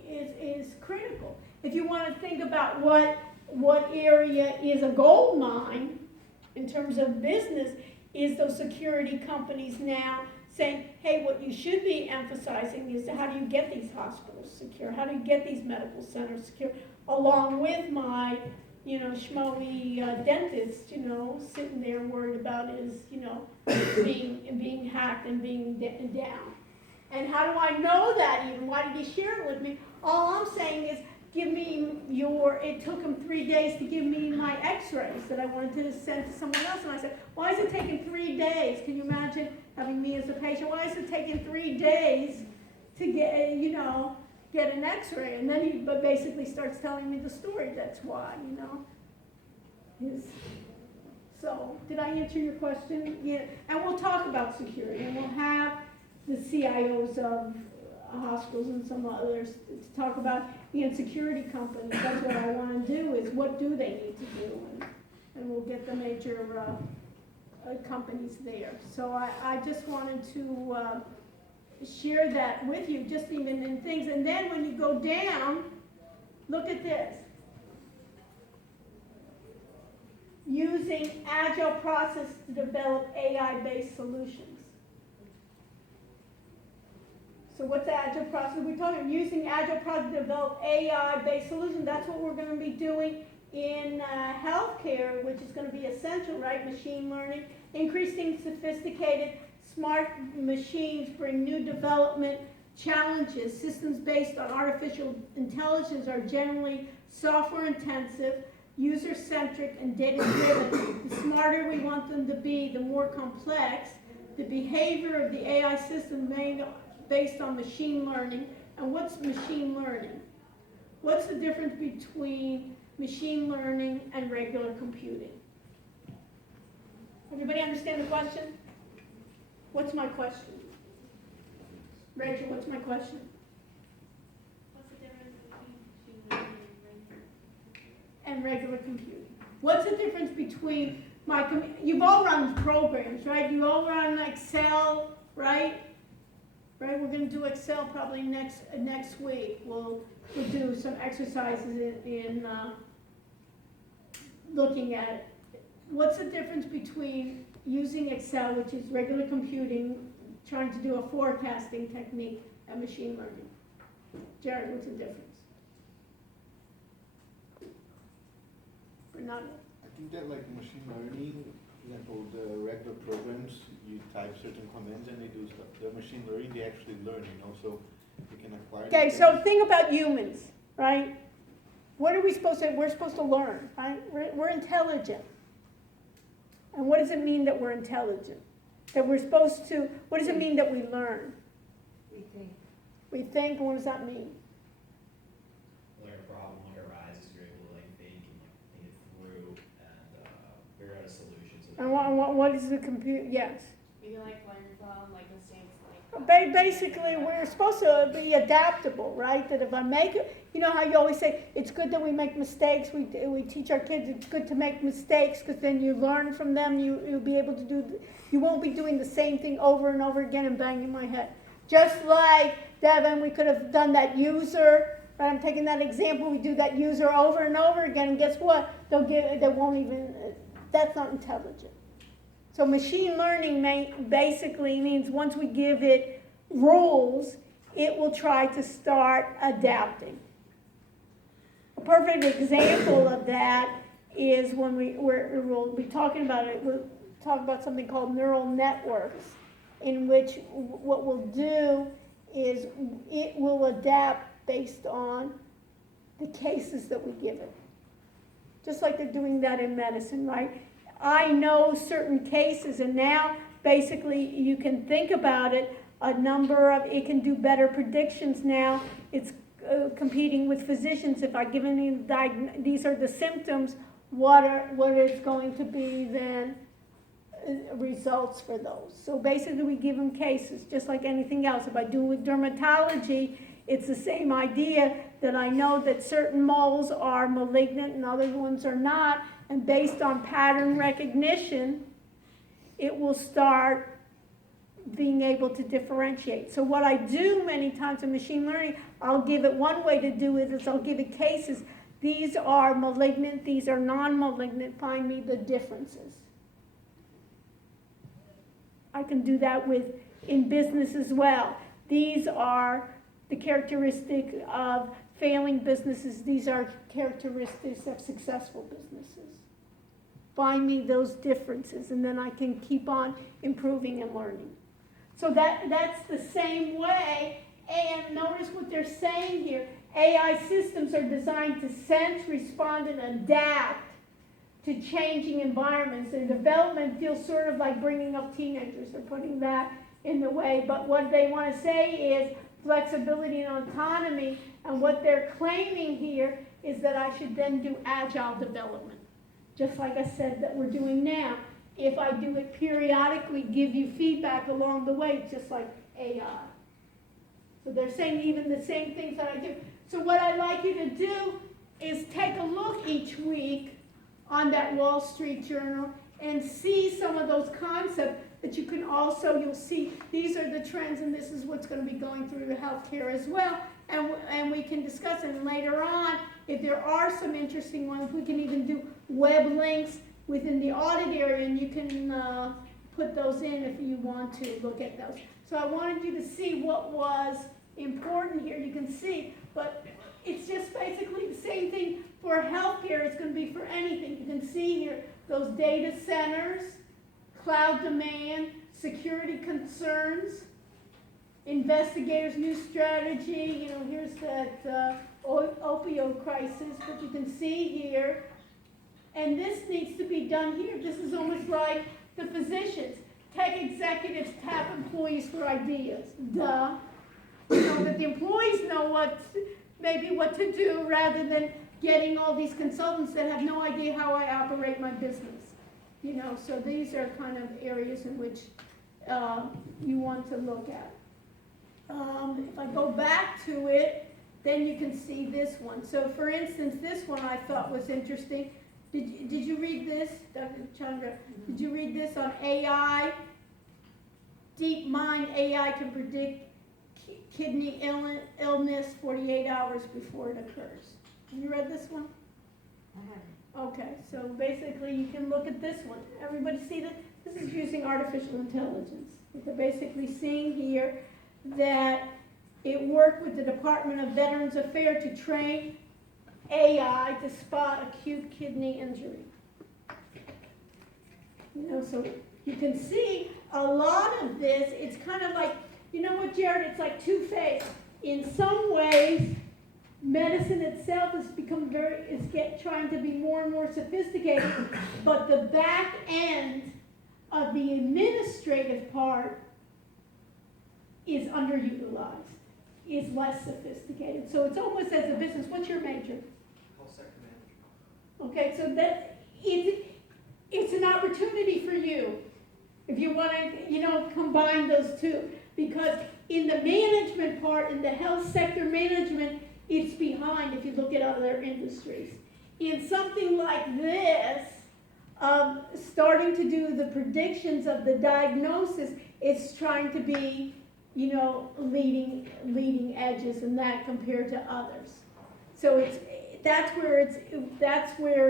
Is critical. If you want to think about what area is a gold mine in terms of business, is those security companies now saying, hey, what you should be emphasizing is how do you get these hospitals secure? How do you get these medical centers secure? Along with my, you know, schmoey dentist, you know, sitting there worried about his, you know, being hacked and being down. And how do I know that even? Why did he share it with me? All I'm saying is, give me it took him 3 days to give me my x-rays that I wanted to send to someone else. And I said, why is it taking 3 days? Can you imagine having me as a patient? Why is it taking 3 days to get, you know, get an x-ray? And then he basically starts telling me the story. That's why, you know. So, did I answer your question? Yeah. And we'll talk about security, and we'll have the CIOs of hospitals and some others to talk about the insecurity companies. That's what I want to do, is what do they need to do, and we'll get the major companies there. So I just wanted to share that with you, just even in things. And then when you go down, look at this. Using agile process to develop AI-based solutions. So what's the agile process? We're talking using agile process to develop AI-based solutions. That's what we're going to be doing in healthcare, which is going to be essential, right? Machine learning, increasing sophisticated smart machines bring new development challenges. Systems based on artificial intelligence are generally software intensive, user-centric, and data-driven. The smarter we want them to be, the more complex. The behavior of the AI system based on machine learning And what's machine learning? What's the difference between machine learning and regular computing? Everybody understand the question? What's my question? Rachel, what's my question? What's the difference between machine learning And regular computing. What's the difference between you've all run programs, right? You all run Excel, right? Right, we're gonna do Excel probably next week. We'll do some exercises in looking at it. What's the difference between using Excel, which is regular computing, trying to do a forecasting technique, and machine learning? Jared, what's the difference? Or not? I think that like machine learning, for example, the regular programs, you type certain commands and they do stuff. The machine learning, they actually learn, so you can acquire. Okay, so think about humans, right? What are we supposed to, we're supposed to learn, right? We're intelligent. And what does it mean that we're intelligent? That we're supposed to, what does it mean that we learn? We think. We think, what does that mean? Like a problem like arises, you're able to like think it through and figure out a solution. And what is the computer, yes. You can like learn from like mistakes like. Basically, we're supposed to be adaptable, right? That if I make it, you know how you always say, it's good that we make mistakes. We teach our kids it's good to make mistakes because then you learn from them. You'll be able to you won't be doing the same thing over and over again and banging my head. Just like, Devin, we could have done that user, right? I'm taking that example. We do that user over and over again, and guess what? They won't even, that's not intelligent. So machine learning basically means once we give it rules, it will try to start adapting. A perfect example of that is when we'll be talking about it, we'll talk about something called neural networks, in which what we'll do is it will adapt based on the cases that we give it. Just like they're doing that in medicine, right? I know certain cases, and now basically you can think about it, it can do better predictions now. It's competing with physicians. If I give any, these are the symptoms, what is going to be then results for those. So basically we give them cases, just like anything else. If I do with dermatology, it's the same idea that I know that certain moles are malignant and other ones are not. And based on pattern recognition, it will start being able to differentiate. So what I do many times in machine learning, I'll give it one way to do it is I'll give it cases. These are malignant, these are non-malignant, find me the differences. I can do that in business as well. These are the characteristic of failing businesses. These are characteristics of successful businesses. Find me those differences, and then I can keep on improving and learning. So that's the same way, and notice what they're saying here. AI systems are designed to sense, respond, and adapt to changing environments. Their development feels sort of like bringing up teenagers. They're putting that in the way, but what they want to say is flexibility and autonomy, and what they're claiming here is that I should then do agile development. Just like I said that we're doing now. If I do it periodically, give you feedback along the way, just like AI. So they're saying even the same things that I do. So what I'd like you to do is take a look each week on that Wall Street Journal and see some of those concepts that you can also, you'll see these are the trends and this is what's going to be going through the healthcare as well. And we can discuss it. And later on, if there are some interesting ones, we can even do web links within the audit area, and you can put those in if you want to look at those. So I wanted you to see what was important here. You can see, but it's just basically the same thing for healthcare. It's going to be for anything. You can see here those data centers, cloud demand, security concerns, investigators' new strategy. Here's that opioid crisis, but you can see here. And this needs to be done here. This is almost like the physicians. Tech executives tap employees for ideas. Duh. The that the employees know maybe what to do, rather than getting all these consultants that have no idea how I operate my business. You know, so these are kind of areas in which you want to look at. If I go back to it, then you can see this one. So for instance, this one I thought was interesting. Did you read this, Dr. Chandra? Did you read this on AI? DeepMind AI can predict kidney illness 48 hours before it occurs. Have you read this one? I haven't. Okay, so basically you can look at this one. Everybody see that? This is using artificial intelligence. They're basically seeing here that it worked with the Department of Veterans Affairs to train AI to spot acute kidney injury. You know, so you can see a lot of this. It's kind of like, you know what, Jared? It's like two-faced. In some ways, medicine itself has become trying to be more and more sophisticated, but the back end of the administrative part is underutilized, is less sophisticated. So it's almost as a business. What's your major? Health sector management. Okay, so that it's an opportunity for you if you want to, you know, combine those two, because in the management part, in the health sector management, it's behind if you look at other industries. In something like this, starting to do the predictions of the diagnosis, it's trying to be, you know, leading edges in that compared to others. So that's where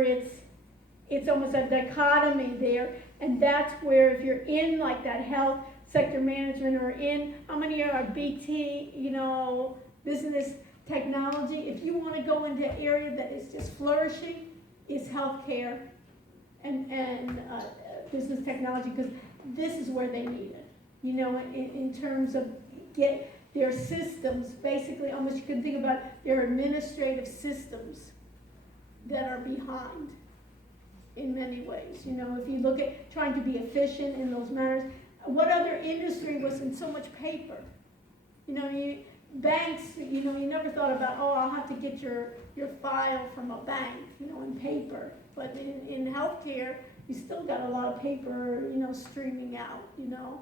it's almost a dichotomy there, and that's where if you're in like that health sector management, or in, how many are BT, you know, business technology, if you want to go into an area that is just flourishing, is healthcare and business technology, because this is where they need it. You know, in terms of get their systems, basically, almost you can think about their administrative systems that are behind in many ways. You know, if you look at trying to be efficient in those matters, what other industry was in so much paper? You know, banks, you know, you never thought about, oh, I'll have to get your file from a bank, you know, in paper. But in healthcare, you still got a lot of paper, you know, streaming out, you know,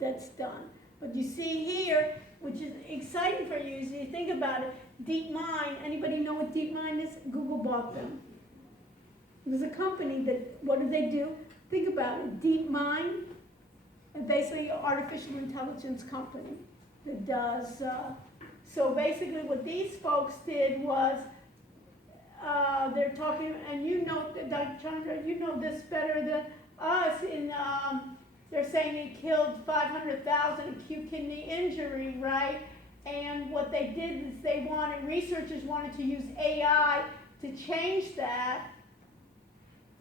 that's done. But you see here, which is exciting for you, is you think about it, DeepMind, anybody know what DeepMind is? Google bought them. There's a company that, what do? Think about it, DeepMind, and basically an artificial intelligence company that does, so basically what these folks did was, they're talking, and you know, Dr. Chandra, you know this better than us, they're saying it killed 500,000 acute kidney injury, right? And what they did is researchers wanted to use AI to change that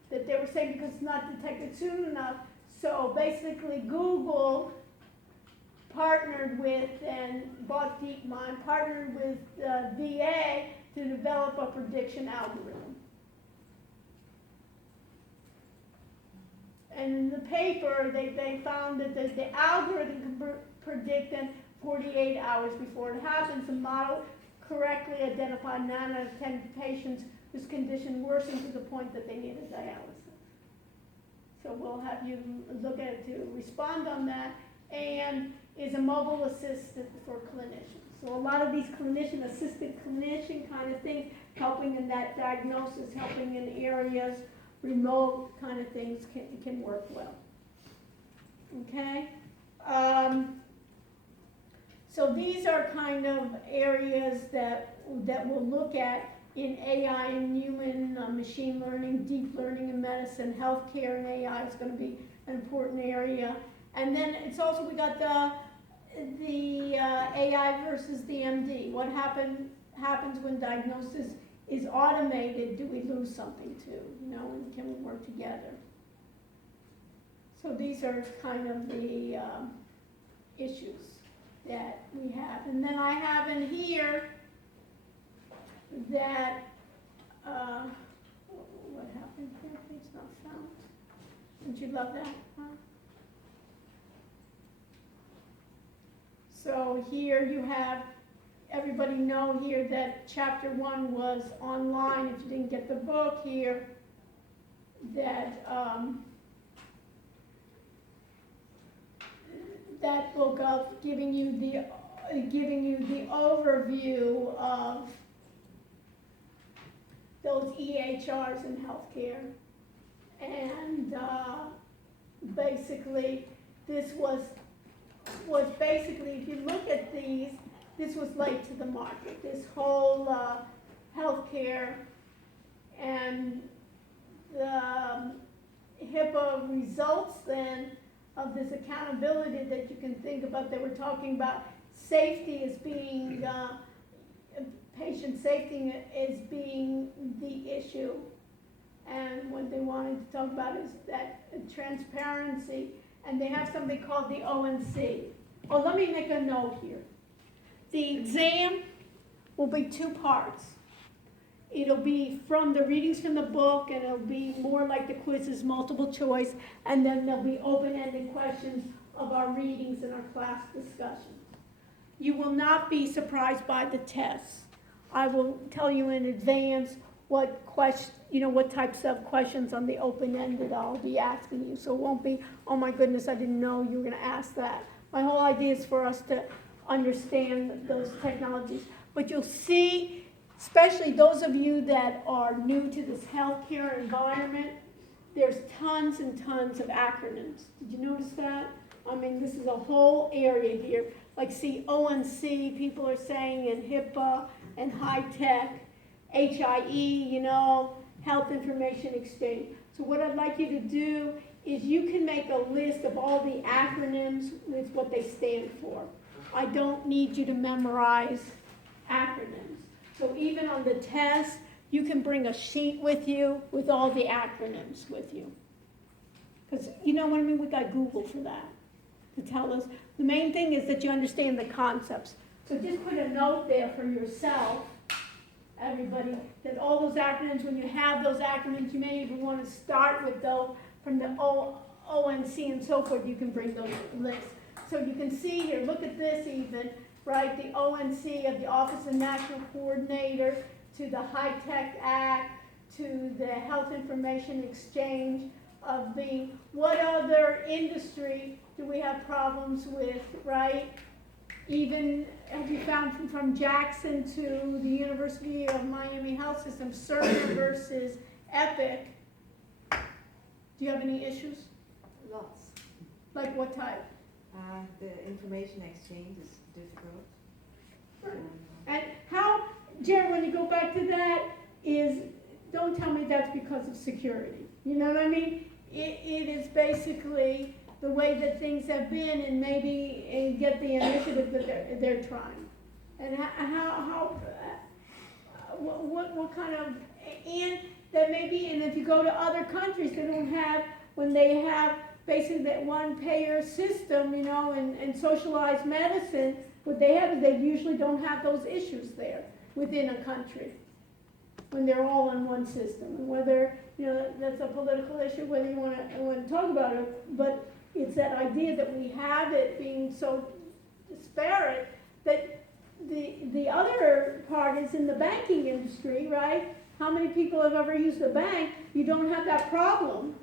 they were saying because it's not detected soon enough. So basically Google partnered with and bought DeepMind, partnered with VA to develop a prediction algorithm. And in the paper, they found that the algorithm can predict in 48 hours before it happens. The model correctly identified 9 out of 10 patients whose condition worsened to the point that they needed dialysis. So we'll have you look at it to respond on that, and is a mobile assistant for clinicians. So a lot of these assisted clinician kind of things, helping in that diagnosis, helping in areas, remote kind of things can work well. Okay? So these are kind of areas that we'll look at in AI and human machine learning, deep learning in medicine, healthcare and AI is going to be an important area. And then it's also, we got the AI versus the MD. What happens when diagnosis is automated? Do we lose something too? You know, and can we work together? So these are kind of the issues that we have. And then I have in here that, what happened here? It's not found. Didn't you love that? Huh? So here you have, everybody know here that chapter 1 was online. If you didn't get the book here, that that book of giving you the overview of those EHRs in healthcare, and basically this was basically, if you look at these, this was late to the market. This whole healthcare and the HIPAA results then of this accountability that you can think about. They were talking about safety as being, patient safety as being the issue. And what they wanted to talk about is that transparency. And they have something called the ONC. Oh, let me make a note here. The exam will be 2 parts. It'll be from the readings from the book, and it'll be more like the quizzes, multiple choice, and then there'll be open-ended questions of our readings and our class discussions. You will not be surprised by the tests. I will tell you in advance what types of questions on the open-ended I'll be asking you. So it won't be, oh my goodness, I didn't know you were going to ask that. My whole idea is for us to understand those technologies. But you'll see, especially those of you that are new to this healthcare environment, there's tons and tons of acronyms. Did you notice that? I mean, this is a whole area here. Like, see, ONC, people are saying, and HIPAA, and high tech, HIE, Health Information Exchange. So what I'd like you to do is you can make a list of all the acronyms with what they stand for. I don't need you to memorize acronyms. So even on the test, you can bring a sheet with you with all the acronyms with you. Because you know what I mean? We got Google for that to tell us. The main thing is that you understand the concepts. So just put a note there for yourself, everybody, that all those acronyms, when you have those acronyms, you may even want to start with those from the ONC and so forth. You can bring those lists. So you can see here, look at this even, right? The ONC of the Office of National Coordinator, to the High Tech Act, to the Health Information Exchange, of being, what other industry do we have problems with, right? Even, have you found from Jackson to the University of Miami Health System, Cerner versus Epic, do you have any issues? Lots. Like what type? The information exchange is difficult. And how, Jared, when you go back to that, don't tell me that's because of security. You know what I mean? It is basically the way that things have been, and maybe get the initiative that they're trying. And what kind of, and that maybe, and if you go to other countries, they don't have, when they have basically that one payer system, and socialized medicine, what they have is they usually don't have those issues there within a country when they're all in one system. And whether, that's a political issue, whether you want to talk about it, but it's that idea that we have it being so disparate that the other part is in the banking industry, right? How many people have ever used a bank? You don't have that problem,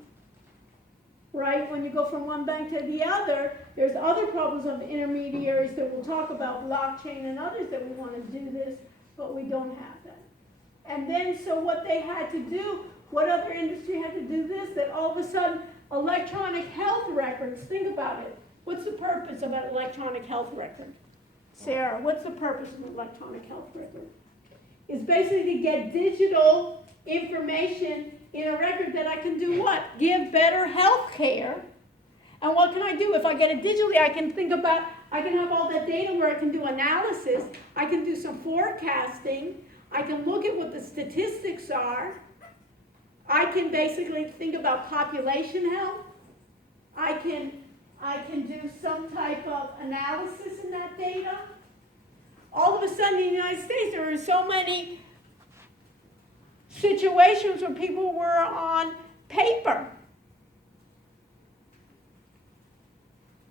right? When you go from one bank to the other, there's other problems of intermediaries that we'll talk about, blockchain and others, that we want to do this, but we don't have that. And then, so what they had to do, what other industry had to do this, that all of a sudden, electronic health records, think about it. What's the purpose of an electronic health record? Sarah, what's the purpose of an electronic health record? It's basically to get digital information in a record that I can do what? Give better health care. And what can I do? If I get it digitally, I can have all that data where I can do analysis, I can do some forecasting, I can look at what the statistics are, I can basically think about population health, I can do some type of analysis in that data. All of a sudden in the United States, there are so many situations where people were on paper.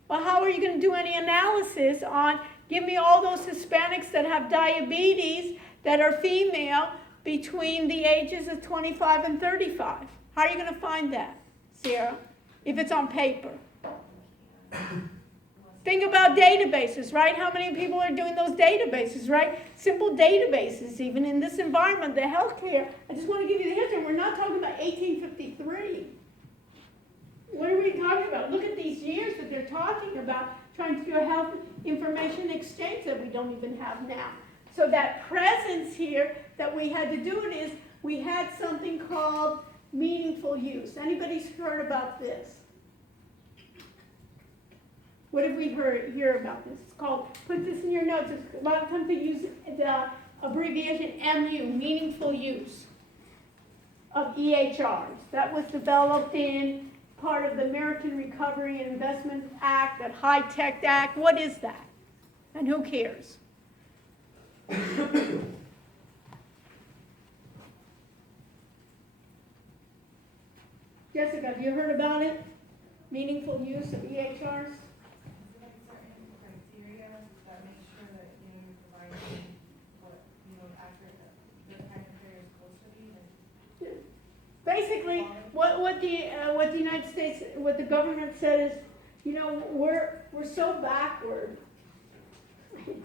Well, how are you going to do any analysis on Give me all those Hispanics that have diabetes that are female between the ages of 25 and 35. How are you going to find that, Sarah, if it's on paper? Think about databases, right? How many people are doing those databases, right? Simple databases, even in this environment, the healthcare. I just want to give you the history. We're not talking about 1853. What are we talking about? Look at these years that they're talking about, trying to do a health information exchange that we don't even have now. So that presence here that we had to do it is, we had something called meaningful use. Anybody's heard about this? What have we hear about this? It's called, put this in your notes, a lot of times they use the abbreviation MU, meaningful use of EHRs. That was developed in part of the American Recovery and Investment Act, that High-Tech Act. What is that? And who cares? Jessica, have you heard about it? Meaningful use of EHRs? Criteria that make sure that, you're providing what, accurate, the time period is supposed to be. Basically, what the United States, what the government said is, we're so backward.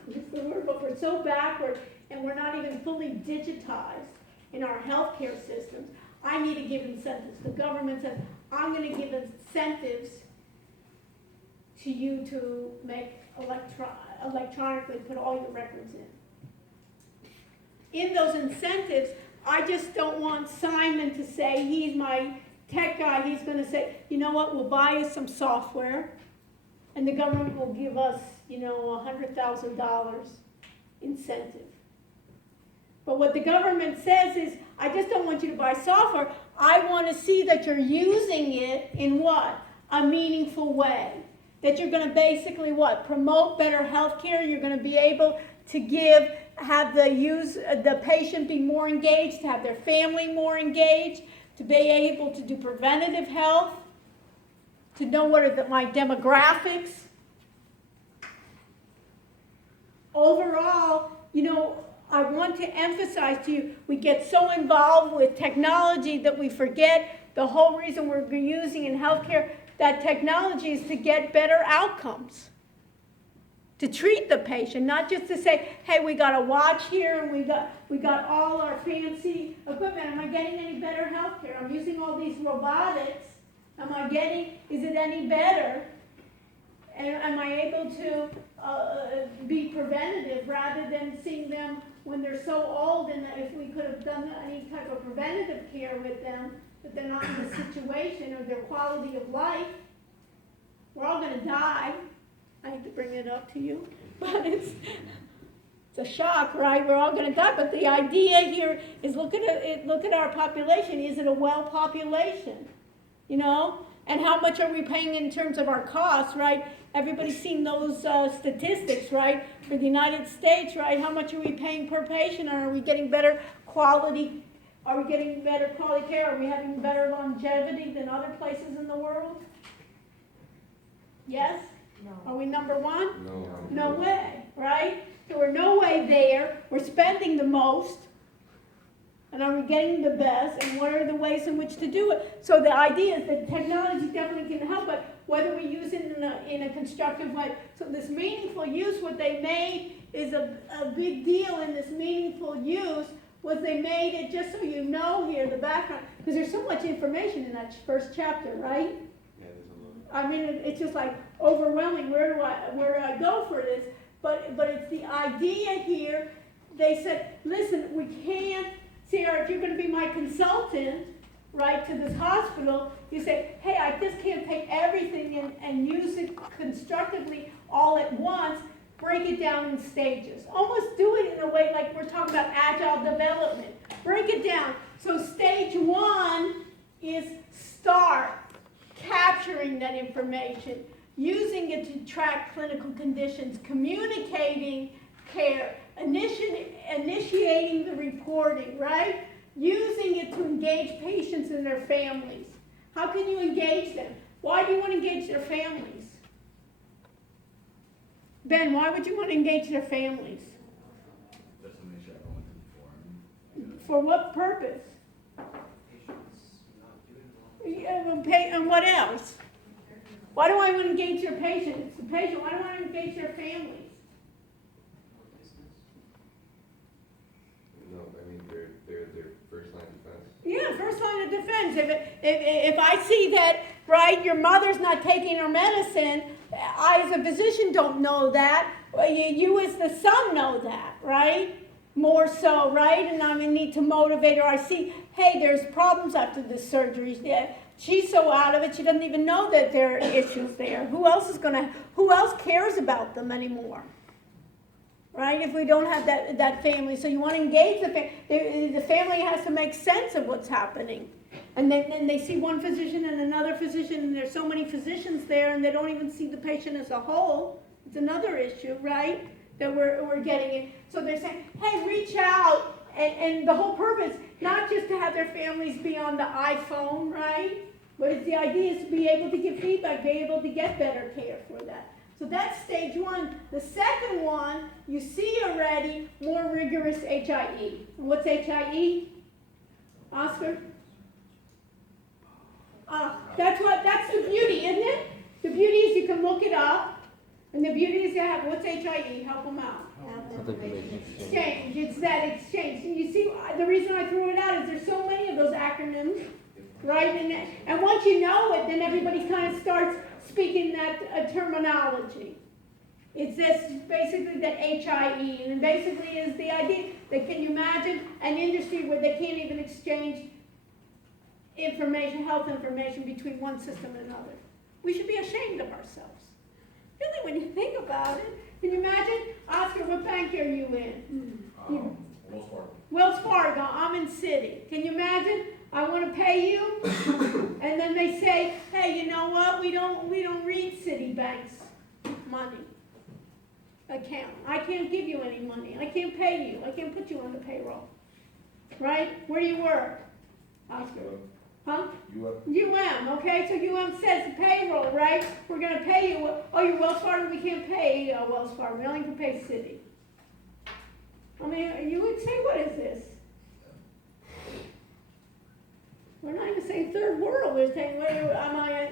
It's the word, but we're so backward, and we're not even fully digitized in our healthcare systems. I need to give incentives. The government says, I'm going to give incentives to you to make electronically put all your records in. In those incentives, I just don't want Simon to say, he's my tech guy, he's going to say, you know what, we'll buy you some software, and the government will give us, $100,000 incentive. But what the government says is, I just don't want you to buy software, I want to see that you're using it in what? A meaningful way. That you're going to basically what? Promote better health care, you're going to be able to have the patient be more engaged, to have their family more engaged, to be able to do preventative health, to know what are my demographics. Overall, I want to emphasize to you, we get so involved with technology that we forget the whole reason we're using in healthcare that technology is to get better outcomes. To treat the patient, not just to say, hey, we got a watch here and we got all our fancy equipment. Am I getting any better health care? I'm using all these robotics. Is it any better? And am I able to be preventative rather than seeing them when they're so old, and that if we could have done any type of preventative care with them, that they're not in the situation or their quality of life, we're all going to die. I hate to bring it up to you, but it's a shock, right? We're all going to die. But the idea here is look at our population. Is it a well population? And how much are we paying in terms of our costs, right? Everybody's seen those statistics, right? For the United States, right? How much are we paying per patient? Are we getting better quality? Are we getting better quality care? Are we having better longevity than other places in the world? Yes? No. Are we number one? No. No way, right? So we're no way there. We're spending the most. And are we getting the best? And what are the ways in which to do it? So the idea is that technology definitely can help, but whether we use it in a constructive way. So this meaningful use, what they made is a big deal in this meaningful use, was they made it, just so you know here, the background, because there's so much information in that first chapter, right? Yeah, there's a lot. I mean, it's just like overwhelming. Where do I go for this? But it's the idea here. They said, listen, we can't, Sarah, if you're going to be my consultant, right, to this hospital, you say, hey, I just can't take everything and use it constructively all at once. Break it down in stages. Almost do it in a way like we're talking about agile development. Break it down. So stage one is start capturing that information, using it to track clinical conditions, communicating care, initiating the reporting, right? Using it to engage patients and their families. How can you engage them? Why do you want to engage their families? Ben, why would you want to engage their families? Just to make sure everyone's informed. For what purpose? Patients not doing well. Yeah, well, and what else? Why do I want to engage their patients? The patient, why do I want to engage their families? No, I mean, they're their first line defense. Yeah, first line of defense. If I see that, right, your mother's not taking her medicine, I as a physician don't know that. Well, you as the son know that, right? More so, right? And I need to motivate her. I see, hey, there's problems after this surgery. Yeah, she's so out of it, she doesn't even know that there are issues there. Who else cares about them anymore? Right? If we don't have that family. So you want to engage the family. The family has to make sense of what's happening. And then they see one physician and another physician, and there's so many physicians there, and they don't even see the patient as a whole. It's another issue, right, that we're getting in. So they're saying, hey, reach out, and the whole purpose, not just to have their families be on the iPhone, right, but it's the idea is to be able to give feedback, be able to get better care for that. So that's stage one. The second one, you see already, more rigorous HIE. And what's HIE? Oscar? That's the beauty, isn't it? The beauty is you can look it up, and the beauty is you have, what's HIE? Help them out. Exchange. It's that exchange. And you see, the reason I threw it out is there's so many of those acronyms, right? And once you know it, then everybody kind of starts speaking that terminology. It's this basically that HIE, and basically is the idea that can you imagine an industry where they can't even exchange information, health information between one system and another? We should be ashamed of ourselves. Really, when you think about it, can you imagine, Oscar, what bank are you in? Wells Fargo. Wells Fargo, I'm in Citi. Can you imagine? I want to pay you, and then they say, hey, you know what? We don't read Citibank's money account. I can't give you any money. I can't pay you. I can't put you on the payroll. Right? Where do you work? Oscar. Huh? UM, okay? So UM says the payroll, right? We're going to pay you. Oh, you're Wells Fargo? We can't pay Wells Fargo. We only can pay Citi. I mean, you would say, what is this? We're not even saying third world. We're saying, am I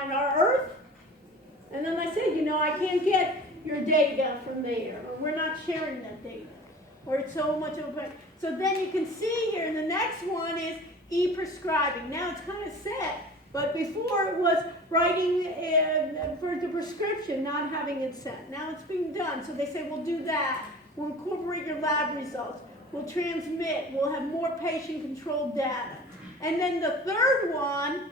on our earth? And then I said, I can't get your data from there, or we're not sharing that data, or it's so much of a. So then you can see here, the next one is e-prescribing. Now it's kind of set, but before it was writing for the prescription, not having it sent. Now it's being done. So they say, we'll do that. We'll incorporate your lab results. We'll transmit. We'll have more patient-controlled data. And then the third one,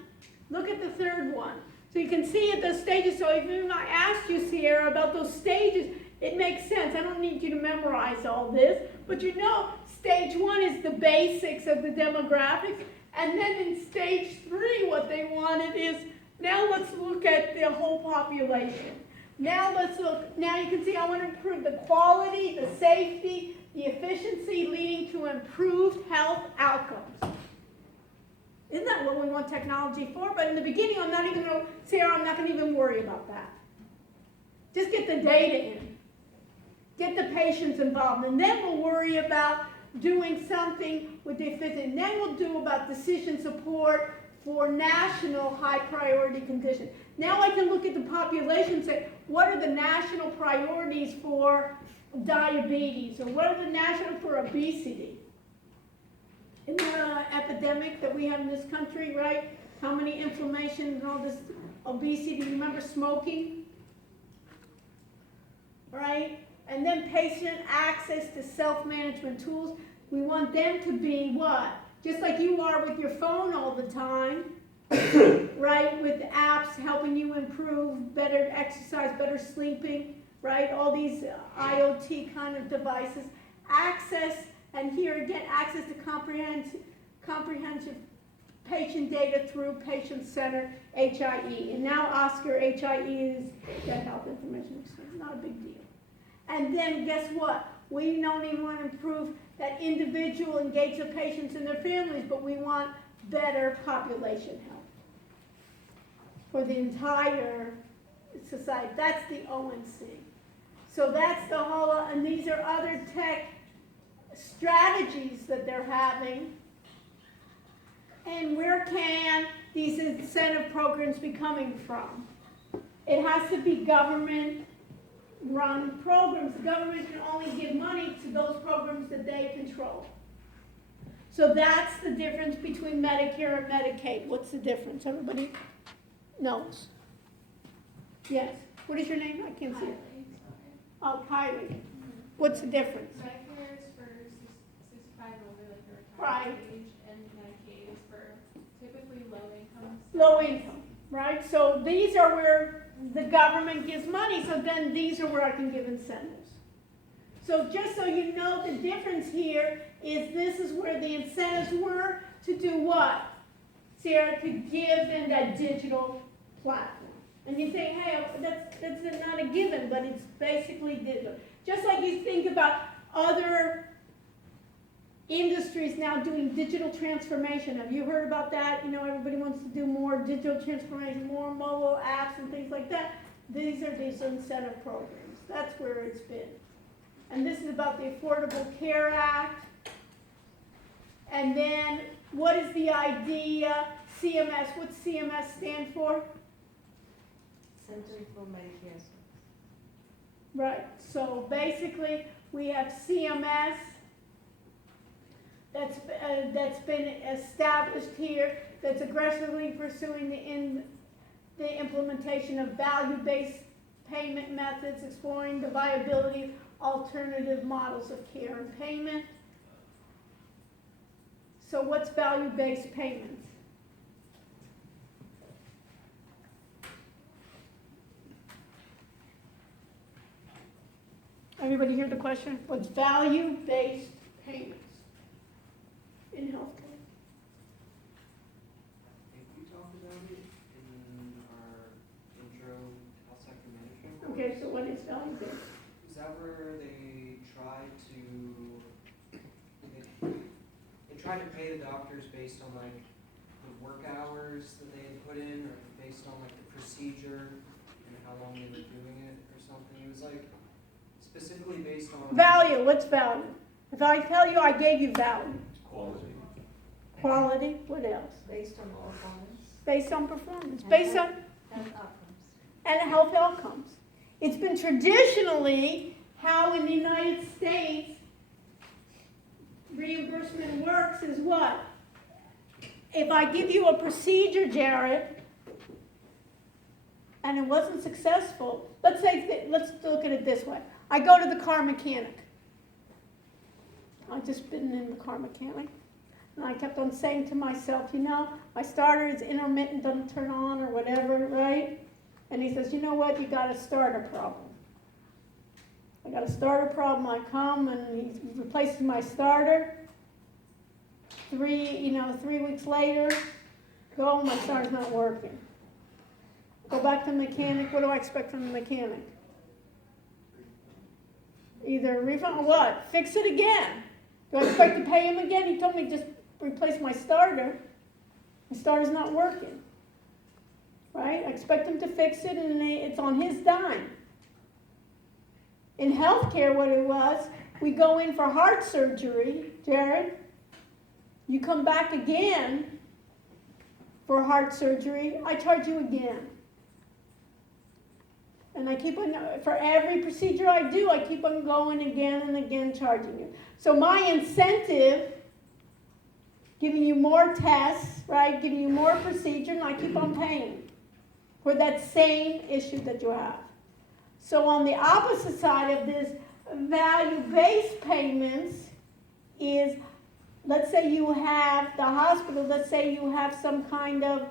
look at the third one. So you can see at those stages, so even if I asked you, Sierra, about those stages, it makes sense. I don't need you to memorize all this, but stage one is the basics of the demographics, and then in stage 3, what they wanted is, now let's look at the whole population. Now you can see I want to improve the quality, the safety, the efficiency, leading to improved health outcomes. Isn't that what we want technology for? But in the beginning, I'm not going to even worry about that. Just get the data in. Get the patients involved. And then we'll worry about doing something with the efficiency. And then we'll do about decision support for national high priority conditions. Now I can look at the population and say, what are the national priorities for diabetes? Or what are the national for obesity? In the epidemic that we have in this country, right? How many inflammation and all this obesity? Remember smoking? Right? And then patient access to self-management tools. We want them to be what? Just like you are with your phone all the time, right? With apps helping you improve better exercise, better sleeping, right? All these IoT kind of devices. Access. And here again, access to comprehensive patient data through patient-centered HIE. And now Oscar, HIE is that health information exchange, not a big deal. And then guess what? We don't even want to improve that individual engage the patients and their families, but we want better population health for the entire society. That's the ONC. So that's the whole, and these are other tech strategies that they're having. And where can these incentive programs be coming from? It has to be government-run programs. The government can only give money to those programs that they control. So that's the difference between Medicare and Medicaid. What's the difference? Everybody knows. Yes. What is your name? I can't see it. Oh, Kylie. What's the difference? Medicare is for 65 and over, like the Right. retirement age, and Medicaid is for typically low income. Low income, right? So these are where the government gives money, so then these are where I can give incentives. So just so you know, the difference here is this is where the incentives were to do what? Sarah, to give them that digital platform. And you think, hey, that's not a given, but it's basically digital. Just like you think about other industries now doing digital transformation. Have you heard about that? You know, everybody wants to do more digital transformation, more mobile apps and things like that. These are these incentive programs. That's where it's been. And this is about the Affordable Care Act. And then what is the idea? CMS. What's CMS stand for? Center for Medicare. Right. So basically, we have CMS that's been established here, that's aggressively pursuing the implementation of value-based payment methods, exploring the viability of alternative models of care and payment. So what's value-based payments? Everybody hear the question? What's value-based payments in healthcare? I think we talked about it in our intro health sector management course. Okay, so what is value-based? Is that where they try to pay the doctors based on like the work hours that they had put in, or based on like the procedure and how long they were doing it or something? It was like specifically based on Value, what's value? If I tell you I gave you value. Quality. Quality, what else? Based on performance. Based on performance, based on Health outcomes. and health outcomes. It's been traditionally how in the United States reimbursement works is what? If I give you a procedure, Jared, and it wasn't successful, let's look at it this way. I go to the car mechanic. I've just been in the car mechanic. And I kept on saying to myself, you know, my starter is intermittent, doesn't turn on or whatever, right? And he says, you know what, you got a starter problem. I got a starter problem, I come and he replaces my starter. 3 weeks later, go, my starter's not working. Go back to the mechanic, what do I expect from the mechanic? Either refund or what? Fix it again. Do I expect to pay him again? He told me just replace my starter. My starter's not working. Right? I expect him to fix it and it's on his dime. In healthcare, what it was, we go in for heart surgery, Jared. You come back again for heart surgery, I charge you again. And I keep on, for every procedure I do, I keep on going again and again charging you. So my incentive, giving you more tests, right, giving you more procedure, and I keep on paying for that same issue that you have. So on the opposite side of this, value-based payments is, let's say you have the hospital, let's say you have some kind of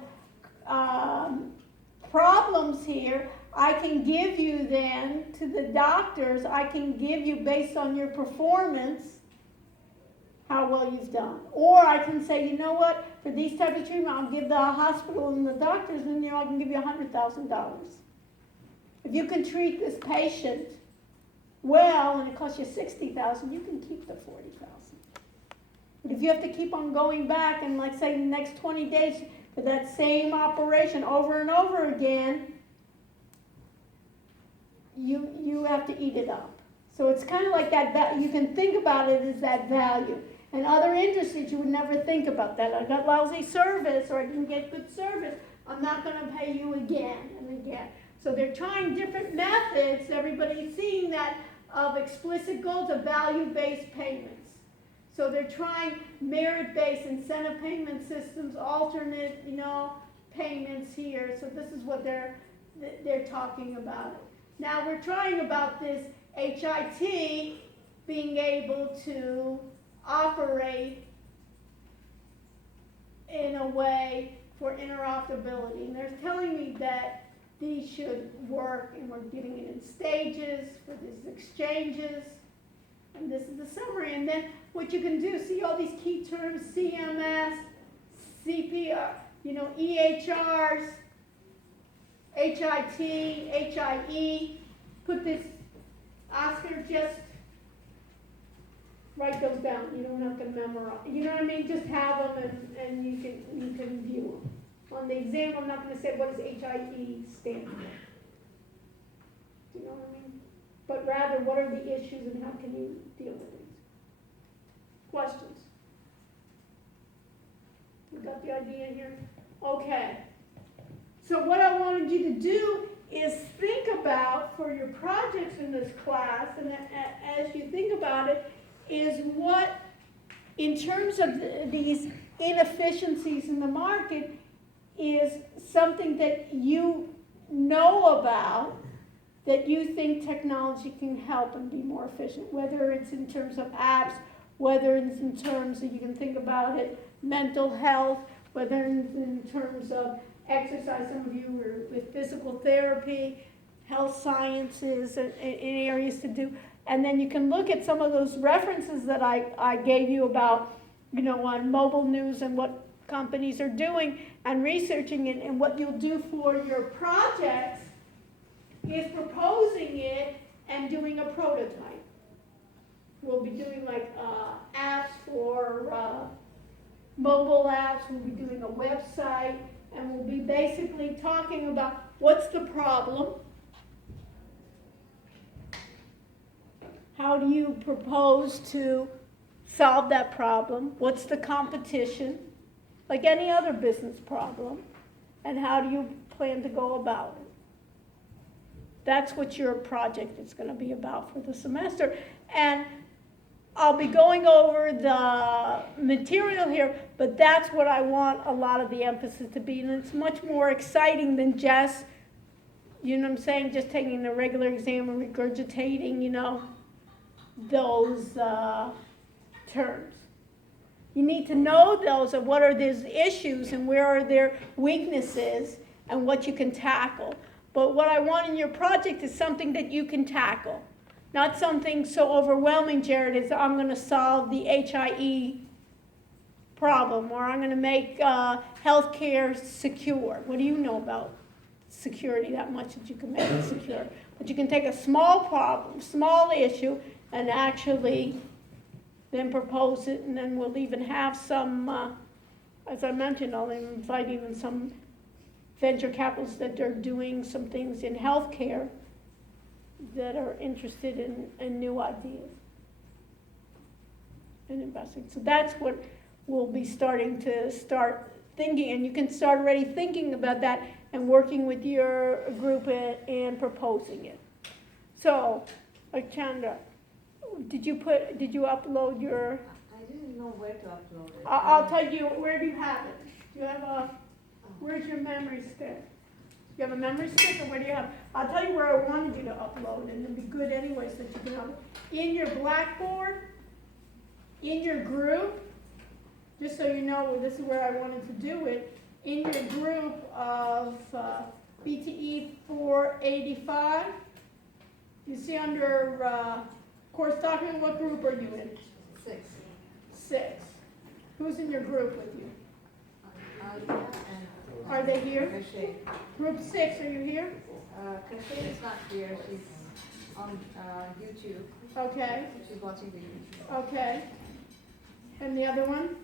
problems here, I can give you then to the doctors, I can give you based on your performance how well you've done. Or I can say, you know what, for these types of treatment, I'll give the hospital and the doctors, and I can give you $100,000. If you can treat this patient well and it costs you $60,000, you can keep the $40,000. But if you have to keep on going back and, like, say, the next 20 days for that same operation over and over again, you have to eat it up. So it's kind of like that, you can think about it as that value. And other industries, you would never think about that. I got lousy service, or I didn't get good service, I'm not gonna pay you again and again. So they're trying different methods, everybody's seeing that, of explicit goals of value-based payments. So they're trying merit-based incentive payment systems, alternate, payments here. So this is what they're talking about. Now we're trying about this HIT being able to operate in a way for interoperability. And they're telling me that these should work, and we're getting it in stages for these exchanges. And this is the summary. And then what you can do, see all these key terms, CMS, CPR, EHRs, HIT, HIE, put this, Oscar, just write those down. You don't have to memorize. You know what I mean? Just have them and you can view them. On the exam, I'm not going to say what does HIE stand for. Do you know what I mean? But rather, what are the issues and how can you deal with these? Questions? You got the idea here? Okay. So what I wanted you to do is think about, for your projects in this class, and as you think about it, is what, in terms of these inefficiencies in the market, is something that you know about, that you think technology can help and be more efficient, whether it's in terms of apps, whether it's in terms of, you can think about it, mental health, whether it's in terms of exercise, some of you were with physical therapy, health sciences, and areas to do. And then you can look at some of those references that I gave you about, on mobile news and what companies are doing and researching it, and what you'll do for your projects is proposing it and doing a prototype. We'll be doing like apps for mobile apps, we'll be doing a website, and we'll be basically talking about what's the problem, how do you propose to solve that problem, what's the competition, like any other business problem, and how do you plan to go about it. That's what your project is going to be about for the semester. And I'll be going over the material here, but that's what I want a lot of the emphasis to be. And it's much more exciting than just, just taking the regular exam and regurgitating, those terms. You need to know those, of what are these issues and where are their weaknesses and what you can tackle. But what I want in your project is something that you can tackle. Not something so overwhelming, Jared, as I'm going to solve the HIE problem, or I'm going to make healthcare secure. What do you know about security that much that you can make it secure? But you can take a small problem, small issue, and actually then propose it, and then we'll even have some, as I mentioned, I'll invite even some venture capitalists that are doing some things in healthcare that are interested in new ideas and investing. So that's what we'll be starting thinking, and you can start already thinking about that and working with your group and proposing it. So, Chandra, did you upload your? I didn't know where to upload it. I'll tell you, where do you have it? Do you have where's your memory stick? You have a memory stick, or where do you have? I'll tell you where I wanted you to upload it, and it'd be good anyway so that you can have it. In your Blackboard, in your group, just so you know, this is where I wanted to do it, in your group of BTE 485, you see under course document, what group are you in? 6. 6. Who's in your group with you? Alia and Are they here? Kashay. Group 6, are you here? Kashay is not here. She's on YouTube. Okay. She's watching the YouTube. Okay. And the other one?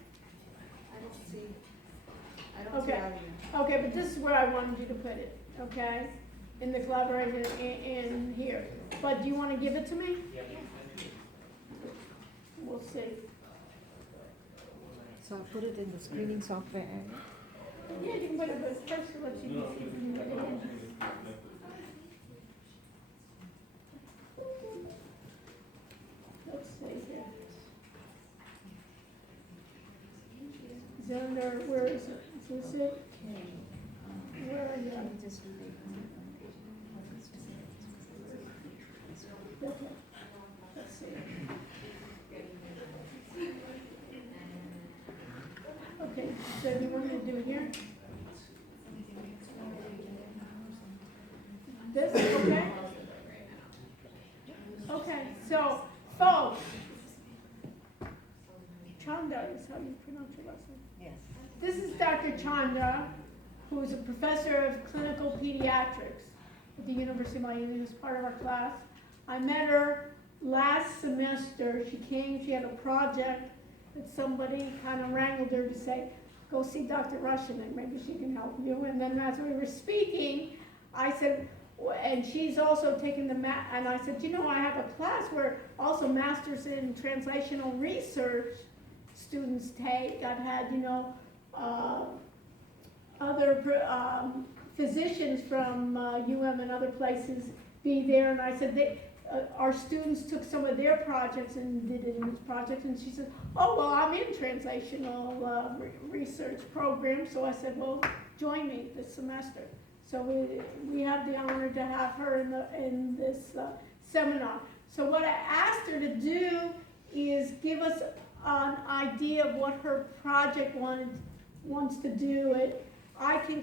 I don't see Okay. Alia. Okay, but this is where I wanted you to put it, okay? in the collaboration in here. But do you want to give it to me? We'll see. So I'll put it in the screening software area. Yeah, you can put it, but first let you see if you can get it in. Let's see here. Is it under, where is it? Is this it? Where are you? Okay, let's see. Okay, so you want me to do it here? This, okay? Okay, so, folks, Chanda is how you pronounce your last name. Yes. This is Dr. Chanda, who is a professor of clinical pediatrics at the University of Miami, who's part of our class. I met her last semester. She came, she had a project that somebody kind of wrangled her to say, go see Dr. Russian and maybe she can help you. And then as we were speaking, I said, and she's also taking the and I said, you know, I have a class where also masters in translational research students take. I've had, you know, other physicians from UM and other places be there, and I said, our students took some of their projects and did it in this project, and she said, oh, well, I'm in translational research program, so I said, well, join me this semester. So we have the honor to have her in this seminar. So what I asked her to do is give us an idea of what her project wants to do. I can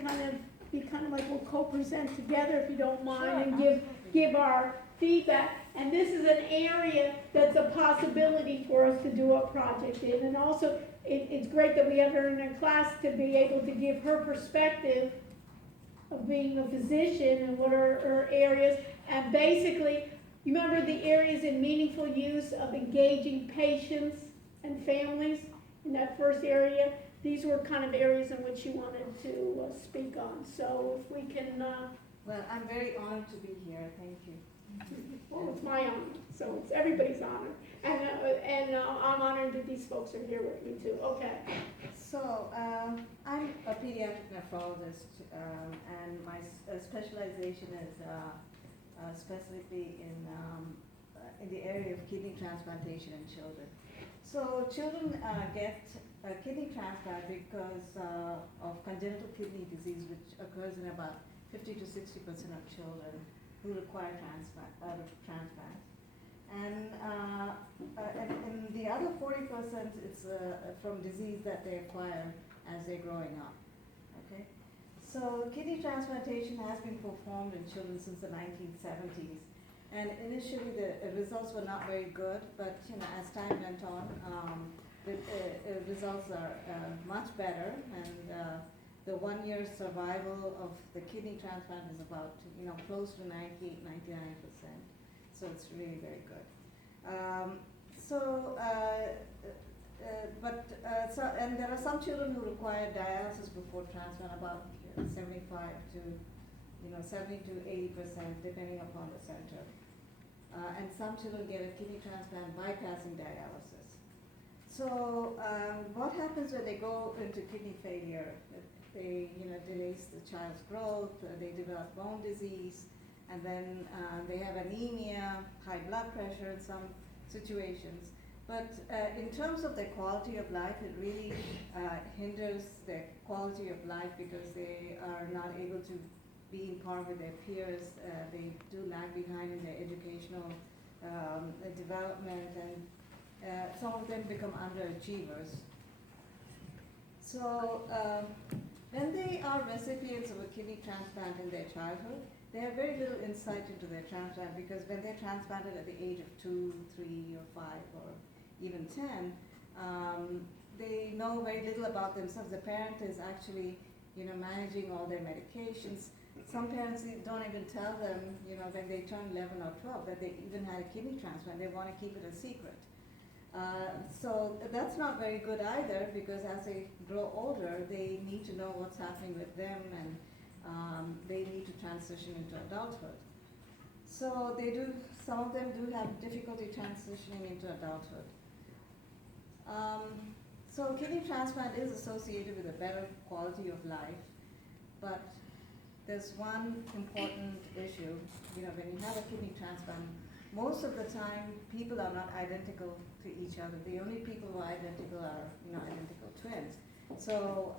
be kind of like we'll co-present together if you don't mind, and give our feedback. And this is an area that's a possibility for us to do a project in. And also, it's great that we have her in our class to be able to give her perspective of being a physician and what are her areas. And basically, you remember the areas in meaningful use of engaging patients and families in that first area? These were kind of areas in which you wanted to speak on. So if we can... Well, I'm very honored to be here. Thank you. Well, it's my honor. So it's everybody's honor. And I'm honored that these folks are here with me too. Okay. So I'm a pediatric nephrologist, and my specialization is specifically in the area of kidney transplantation in children. So children get a kidney transplant because of congenital kidney disease, which occurs in about 50 to 60% of children who require transplant. And in the other 40%, it's from disease that they acquire as they're growing up. Okay, so kidney transplantation has been performed in children since the 1970s, and initially the results were not very good. But you know, as time went on, the results are much better, and the 1-year survival of the kidney transplant is about close to 98, 99%. So it's really very good. And there are some children who require dialysis before transplant, about 75 to 70 to 80%, depending upon the center. And some children get a kidney transplant bypassing dialysis. So what happens when they go into kidney failure? They delays the child's growth. They develop bone disease. And then they have anemia, high blood pressure in some situations. But in terms of their quality of life, it really hinders their quality of life because they are not able to be in par with their peers. They do lag behind in their educational development, and some of them become underachievers. So when they are recipients of a kidney transplant in their childhood, they have very little insight into their transplant, because when they're transplanted at the age of 2, 3, or 5, or even 10, they know very little about themselves. The parent is actually, managing all their medications. Some parents don't even tell them, when they turn 11 or 12, that they even had a kidney transplant. They want to keep it a secret. So that's not very good either, because as they grow older, they need to know what's happening with them, and they need to transition into adulthood. So some of them do have difficulty transitioning into adulthood. So kidney transplant is associated with a better quality of life, but there's one important issue. When you have a kidney transplant, most of the time people are not identical to each other. The only people who are identical are identical twins. So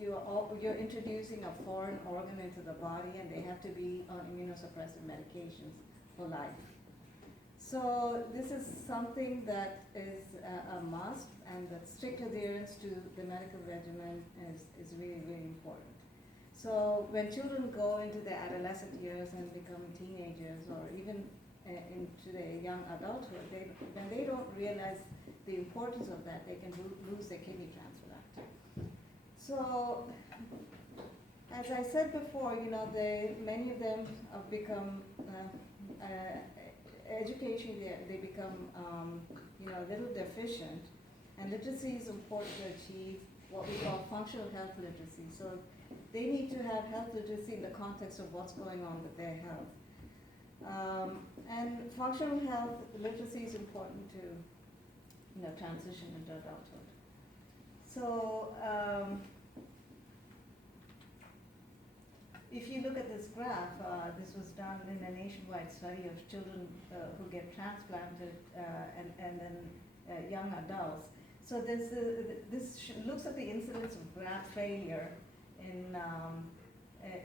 you're introducing a foreign organ into the body, and they have to be on immunosuppressive medications for life. So this is something that is a must, and that strict adherence to the medical regimen is really, really important. So when children go into their adolescent years and become teenagers, or even into their young adulthood, when they don't realize the importance of that, they can lose their kidney transplant. So, as I said before, many of them have become educationally they become a little deficient, and literacy is important to achieve what we call functional health literacy. So they need to have health literacy in the context of what's going on with their health. And functional health literacy is important to transition into adulthood. So if you look at this graph, this was done in a nationwide study of children who get transplanted and then young adults. So this looks at the incidence of graft failure in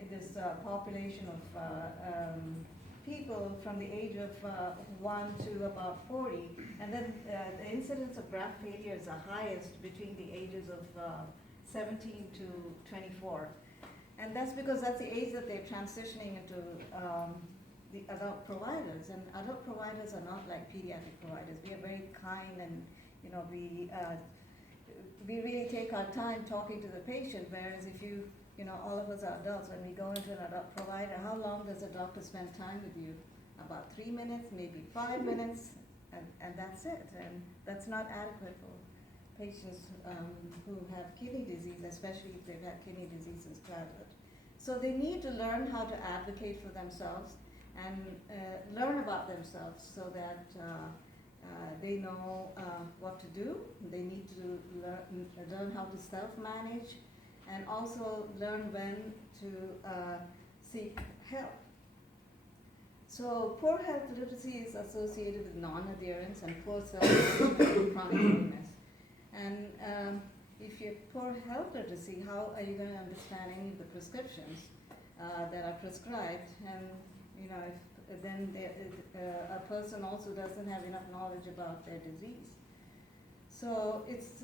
this population of people from the age of 1 to about 40, and then the incidence of graft failure is the highest between the ages of 17 to 24. And that's because that's the age that they're transitioning into the adult providers. And adult providers are not like pediatric providers. We are very kind, and we really take our time talking to the patient. Whereas if all of us are adults, when we go into an adult provider, how long does a doctor spend time with you? About 3 minutes, maybe 5 minutes, and that's it. And that's not adequate for patients who have kidney disease, especially if they've had kidney disease since childhood. So they need to learn how to advocate for themselves and learn about themselves so that they know what to do. They need to learn how to self-manage, and also learn when to seek help. So poor health literacy is associated with non-adherence and poor self-management and chronic illness. And if you have poor health literacy, how are you going to understand any of the prescriptions that are prescribed? And if then a person also doesn't have enough knowledge about their disease. So it's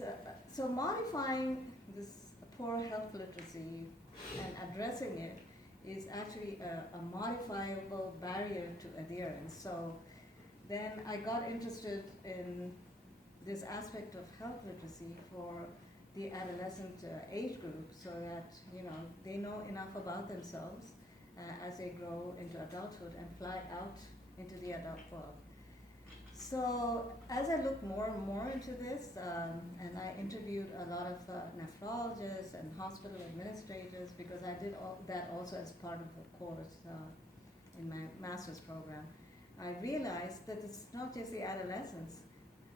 so modifying this poor health literacy and addressing it is actually a modifiable barrier to adherence. So then I got interested in this aspect of health literacy for the adolescent age group, so that they know enough about themselves as they grow into adulthood and fly out into the adult world. So as I looked more and more into this, and I interviewed a lot of nephrologists and hospital administrators, because I did that also as part of the course in my master's program, I realized that it's not just the adolescents.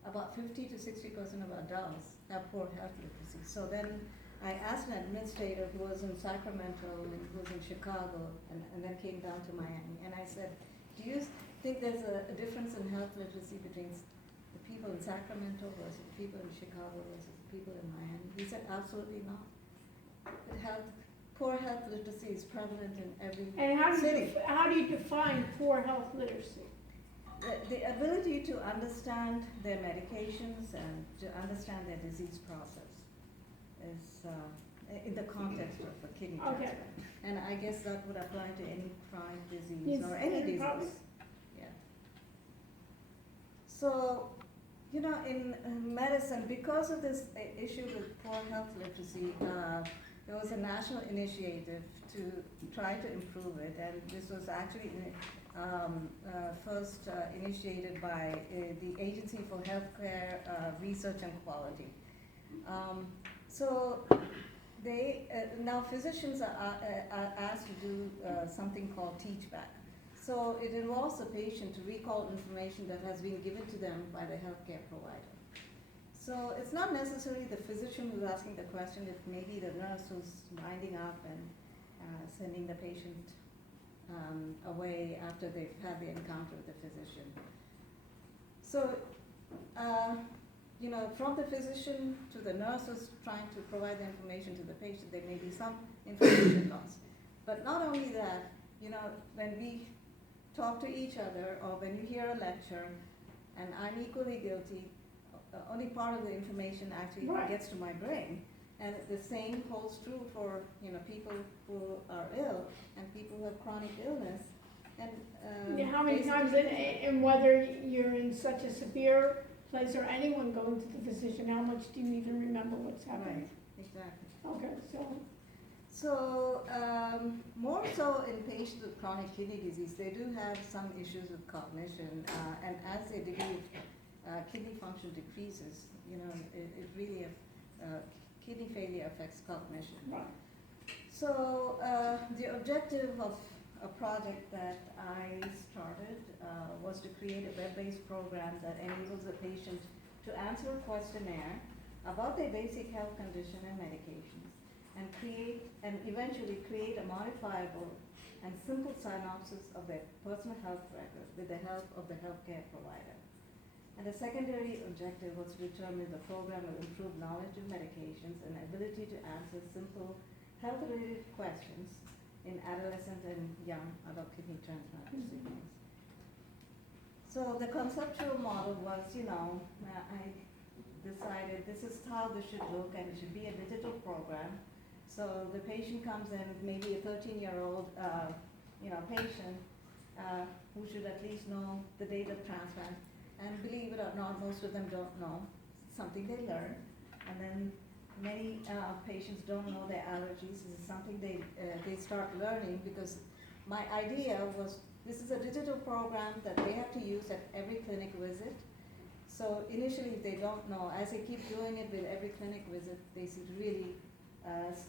About 50 to 60% of adults have poor health literacy. So then I asked an administrator who was in Sacramento and who was in Chicago, and then came down to Miami, and I said, do you think there's a difference in health literacy between the people in Sacramento versus the people in Chicago versus the people in Miami? He said, absolutely not. Poor health literacy is prevalent in every city. And how do you define poor health literacy? The ability to understand their medications and to understand their disease process is in the context of a kidney transplant. And I guess that would apply to any chronic disease or any disease. Probably. Yeah. So, in medicine, because of this issue with poor health literacy, there was a national initiative to try to improve it, and this was actually first initiated by the Agency for Healthcare Research and Quality. So Now physicians are asked to do something called teach back. So it involves the patient to recall information that has been given to them by the healthcare provider. So it's not necessarily the physician who's asking the question, it may be the nurse who's winding up and sending the patient away after they've had the encounter with the physician. So, from the physician to the nurse who's trying to provide the information to the patient, there may be some information loss. But not only that, when we talk to each other or when you hear a lecture and I'm equally guilty, only part of the information actually Right. gets to my brain. And the same holds true for, people who are ill and people who have chronic illness. And Yeah, how many times, basically- and whether you're in such a severe place or anyone going to the physician, how much do you even remember what's happening? Right, exactly. Okay, So, more so in patients with chronic kidney disease, they do have some issues with cognition, and as their degree of kidney function decreases, it really, kidney failure affects cognition. right. So, the objective of a project that I started was to create a web-based program that enables the patient to answer a questionnaire about their basic health condition and medications, and eventually create a modifiable and simple synopsis of their personal health record with the help of the healthcare provider. And the secondary objective was to determine the program will improve knowledge of medications and ability to answer simple health-related questions in adolescent and young adult kidney transplant recipients. So the conceptual model was, I decided this is how this should look, and it should be a digital program. So the patient comes in, maybe a 13-year-old, patient who should at least know the date of transplant. And believe it or not, most of them don't know. It's something they learn. And then many patients don't know their allergies. This is something they start learning, because my idea was this is a digital program that they have to use at every clinic visit. So initially they don't know. As they keep doing it with every clinic visit, they should really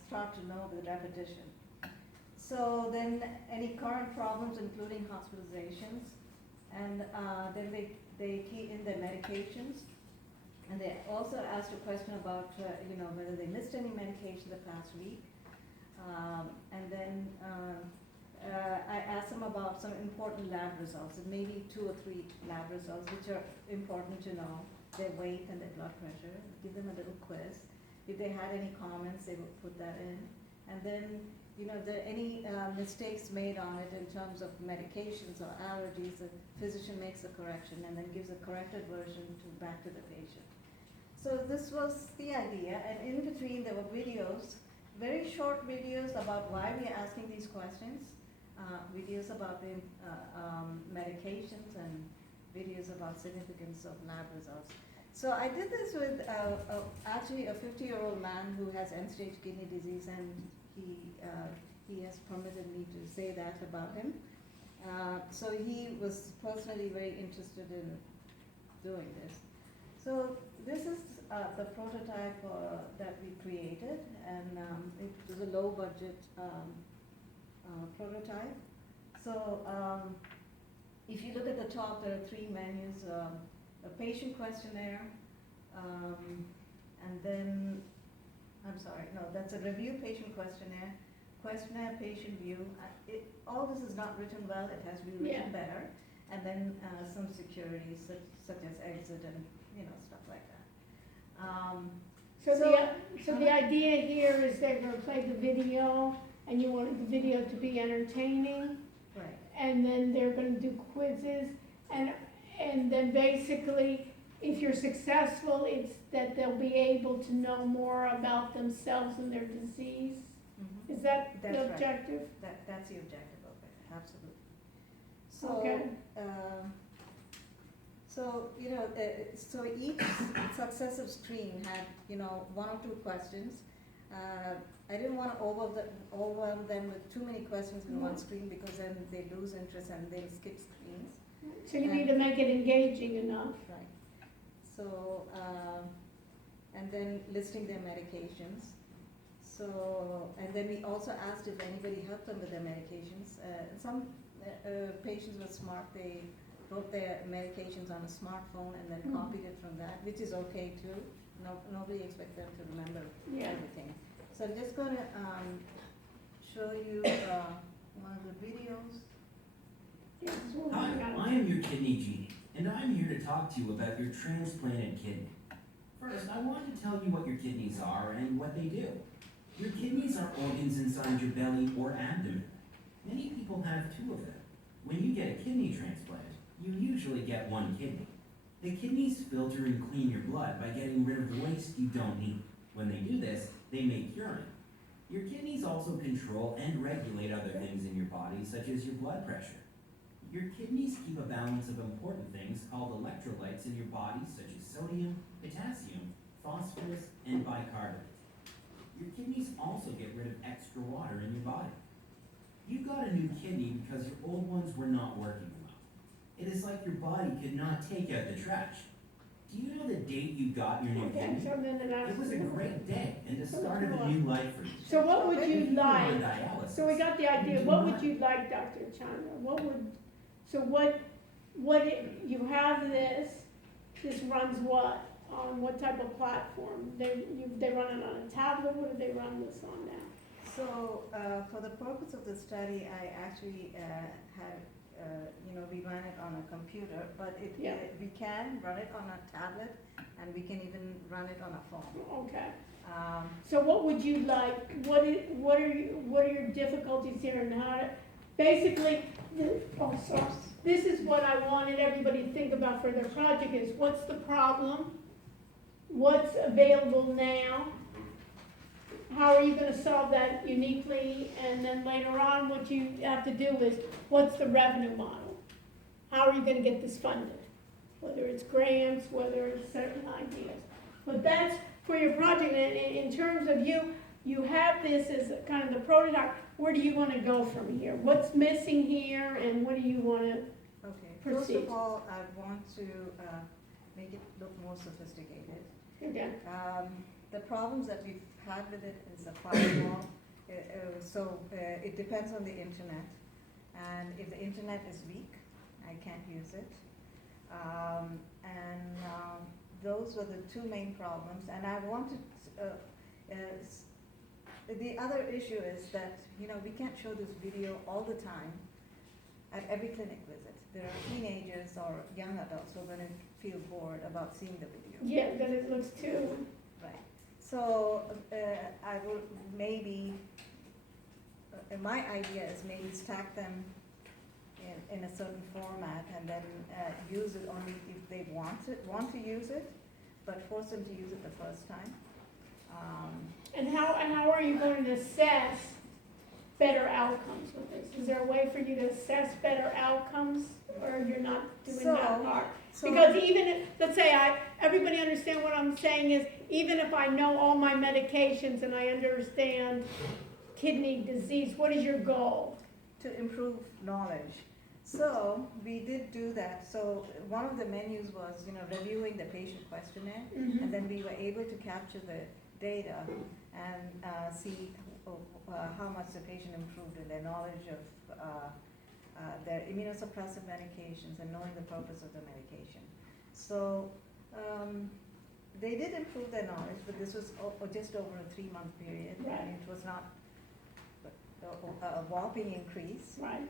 start to know with repetition. So then any current problems, including hospitalizations, and then they key in their medications. And they also asked a question about, whether they missed any medication the past week. And then I asked them about some important lab results, and maybe 2 or 3 lab results, which are important to know, their weight and their blood pressure. Give them a little quiz. If they had any comments, they would put that in. And then, if there are any mistakes made on it in terms of medications or allergies, the physician makes a correction and then gives a corrected version back to the patient. So this was the idea, and in between there were videos, very short videos about why we are asking these questions, videos about the medications, and videos about significance of lab results. So I did this with actually a 50-year-old man who has end-stage kidney disease, and he has permitted me to say that about him. So he was personally very interested in doing this. So this is the prototype that we created, and it was a low-budget prototype. So if you look at the top, there are 3 menus: a patient questionnaire, and then, that's a review patient questionnaire, patient view. All this is not written well; it has to be written better, and then some securities such as exit and stuff like that. So the idea here is they're going to play the video, and you wanted the video to be entertaining, right? And then they're going to do quizzes, and then basically, if you're successful, it's that they'll be able to know more about themselves and their disease. Mm-hmm. Is that That's the right. objective? That's the objective of it, absolutely. So, Okay. So each successive screen had, 1 or 2 questions. I didn't want to overwhelm them with too many questions in one screen, because then they lose interest and they'll skip screens. So you need to make it engaging enough. Right. So, and then listing their medications. So, and then we also asked if anybody helped them with their medications. Some patients were smart, they wrote their medications on a smartphone and then copied it from that, which is okay too. Nobody expects them to remember Yeah. everything. So I'm just gonna show you one of the videos. Hi, I am your kidney genie, and I'm here to talk to you about your transplanted kidney. First, I want to tell you what your kidneys are and what they do. Your kidneys are organs inside your belly or abdomen. Many people have two of them. When you get a kidney transplant, you usually get one kidney. The kidneys filter and clean your blood by getting rid of waste you don't need. When they do this, they make urine. Your kidneys also control and regulate other things in your body, such as your blood pressure. Your kidneys keep a balance of important things called electrolytes in your body, such as sodium, potassium, phosphorus, and bicarbonate. Your kidneys also get rid of extra water in your body. You got a new kidney because your old ones were not working well. It is like your body could not take out the trash. Do you know the date you got your new Okay, kidney? so then the next. It was a great day and the start of a new life for you. So what would If you you were on like? dialysis, So we got the idea. you What do would you like, Dr. Chandra? You have this runs what? On what type of platform? They run it on a tablet? What do they run this on now? So, for the purpose of the study, I actually had, we ran it on a computer, but we can run it on a tablet, and we can even run it on a phone. Okay. So what would you like? What are your difficulties here, and how to, basically, this is what I wanted everybody to think about for their project is what's the problem? What's available now? How are you going to solve that uniquely? And then later on, what you have to do is, what's the revenue model? How are you going to get this funded? Whether it's grants, whether it's certain ideas. But that's for your project. And in terms of you have this as kind of the prototype. Where do you want to go from here? What's missing here, and what do you want to First proceed? of all, I want to make it look more sophisticated. Okay. The problems that we've had with it is a firewall. It depends on the internet. And if the internet is weak, I can't use it. Those were the two main problems. And I wanted, the other issue is that, we can't show this video all the time at every clinic visit. There are teenagers or young adults who are going to feel bored about seeing the video. Yeah, then it looks too. Right. So I will maybe, my idea is maybe stack them in a certain format and then use it only if they want to use it, but force them to use it the first time. And how are you going to assess better outcomes with this? Is there a way for you to assess better outcomes, or you're not doing that part? Because even if, let's say everybody understand what I'm saying is, even if I know all my medications and I understand kidney disease, what is your goal? To improve knowledge. So we did do that. So one of the menus was, reviewing the patient questionnaire, and then we were able to capture the data and see how much the patient improved in their knowledge of their immunosuppressive medications and knowing the purpose of the medication. So they did improve their knowledge, but this was just over a 3-month period. Right. And it was not a whopping increase, right?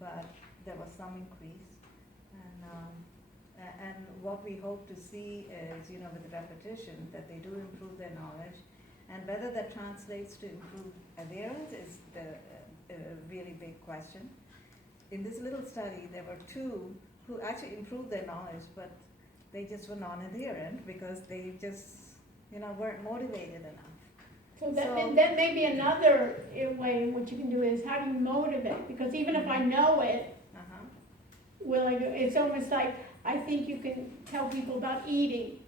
But there was some increase. And what we hope to see is, with the repetition, that they do improve their knowledge. And whether that translates to improved adherence is the really big question. In this little study, there were 2 who actually improved their knowledge, but they just were non-adherent because they just, weren't motivated enough. So that may be another way in which you can do it is how do you motivate? Because even if I know it, it's almost like, I think you can tell people about eating.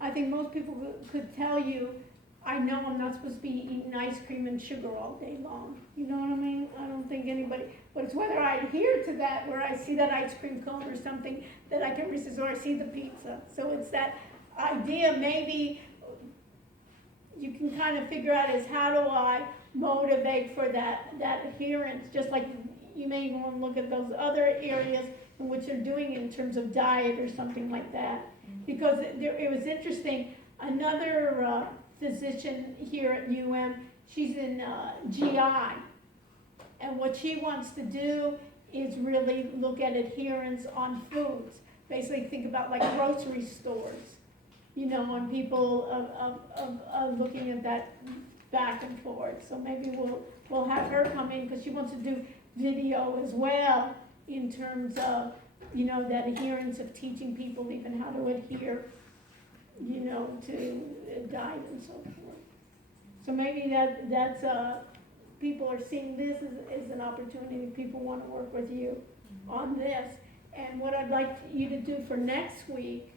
I think most people could tell you, I know I'm not supposed to be eating ice cream and sugar all day long. You know what I mean? I don't think anybody, but it's whether I adhere to that, where I see that ice cream cone or something that I can resist, or I see the pizza. So it's that idea, maybe you can kind of figure out is how do I motivate for that adherence, just like you may want to look at those other areas in which they're doing in terms of diet or something like that. Because it was interesting, another physician here at UM, she's in GI, and what she wants to do is really look at adherence on foods. Basically think about like grocery stores, you know, and people of looking at that back and forth. So maybe we'll have her come in because she wants to do video as well in terms of, you know, that adherence of teaching people even how to adhere, you know, to diet and so forth. So maybe that's people are seeing this as an opportunity. People want to work with you on this. And what I'd like you to do for next week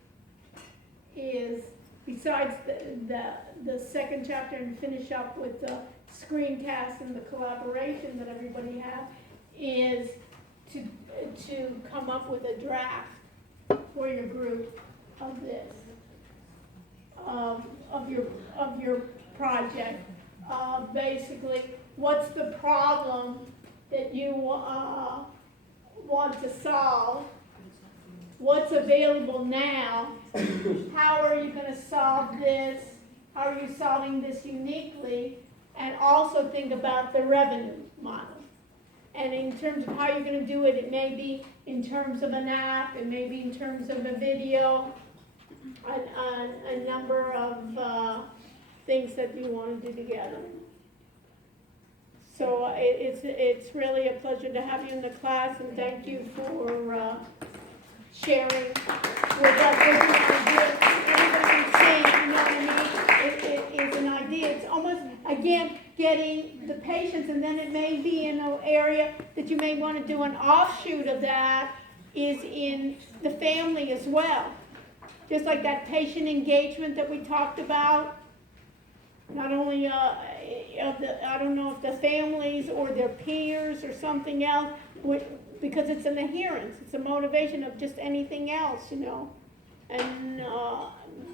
is, besides the second chapter and finish up with the screencast and the collaboration that everybody has, is to come up with a draft for your group of this, of your project. Basically, what's the problem that you want to solve? What's available now? How are you going to solve this? How are you solving this uniquely? And also think about the revenue model. And in terms of how you're going to do it, it may be in terms of an app, it may be in terms of a video, a number of things that you want to do together. So it's really a pleasure to have you in the class, and thank you for sharing with us what you want to do. Everybody can see, you know what I mean? It is an idea. It's almost, again, getting the patients, and then it may be in an area that you may want to do an offshoot of that is in the family as well. Just like that patient engagement that we talked about. Not only I don't know if the families or their peers or something else, because it's an adherence, it's a motivation of just anything else, you know. And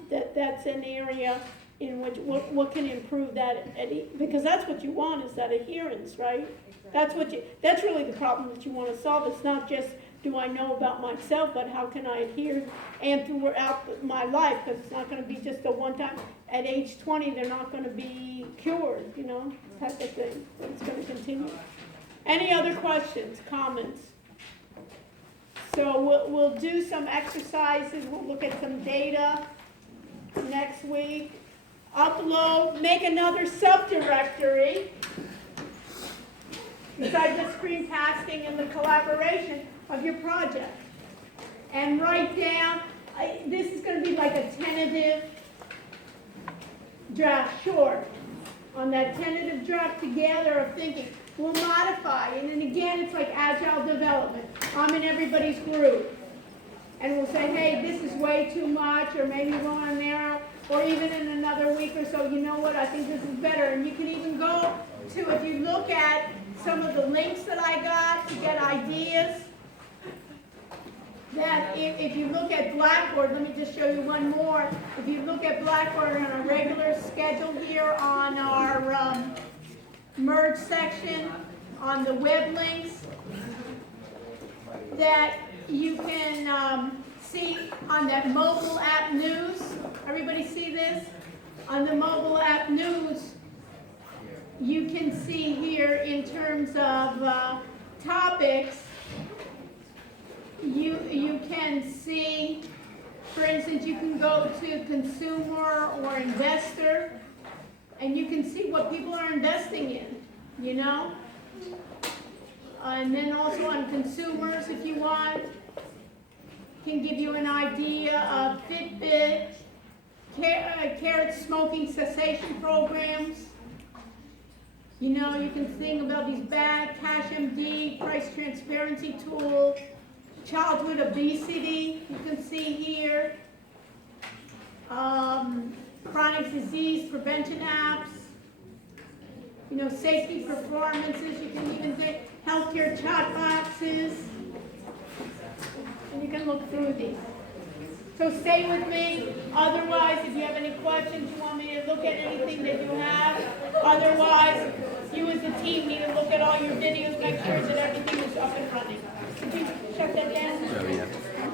that's an area in which what can improve that, because that's what you want, is that adherence, right? Exactly. That's really the problem that you want to solve. It's not just do I know about myself, but how can I adhere and throughout my life, because it's not going to be just a one time. At age 20, they're not going to be cured, you know, type of thing. It's going to continue. Any other questions, comments? So we'll do some exercises. We'll look at some data next week. Upload, make another subdirectory besides the screencasting and the collaboration of your project. And write down, this is going to be like a tentative draft, short. On that tentative draft together of thinking, we'll modify. And then again, it's like agile development. I'm in everybody's group. And we'll say, hey, this is way too much, or maybe we want to narrow, or even in another week or so, you know what, I think this is better. And you can even go to, if you look at some of the links that I got to get ideas, that if you look at Blackboard, let me just show you one more. If you look at Blackboard on a regular schedule here on our merge section, on the web links, that you can see on that mobile app news. Everybody see this? On the mobile app news, you can see here in terms of topics, you can see, for instance, you can go to consumer or investor, and you can see what people are investing in, you know? And then also on consumers, if you want, can give you an idea of Fitbit, carrot smoking cessation programs. You know, you can think about these bad CashMD, price transparency tool, childhood obesity, you can see here, chronic disease prevention apps, you know, safety performances, you can even get healthcare chat boxes, and you can look through these. So stay with me. Otherwise, if you have any questions, you want me to look at anything that you have. Otherwise, you as a team need to look at all your videos, make sure that everything is up and running. Could you shut that down? Oh, yeah.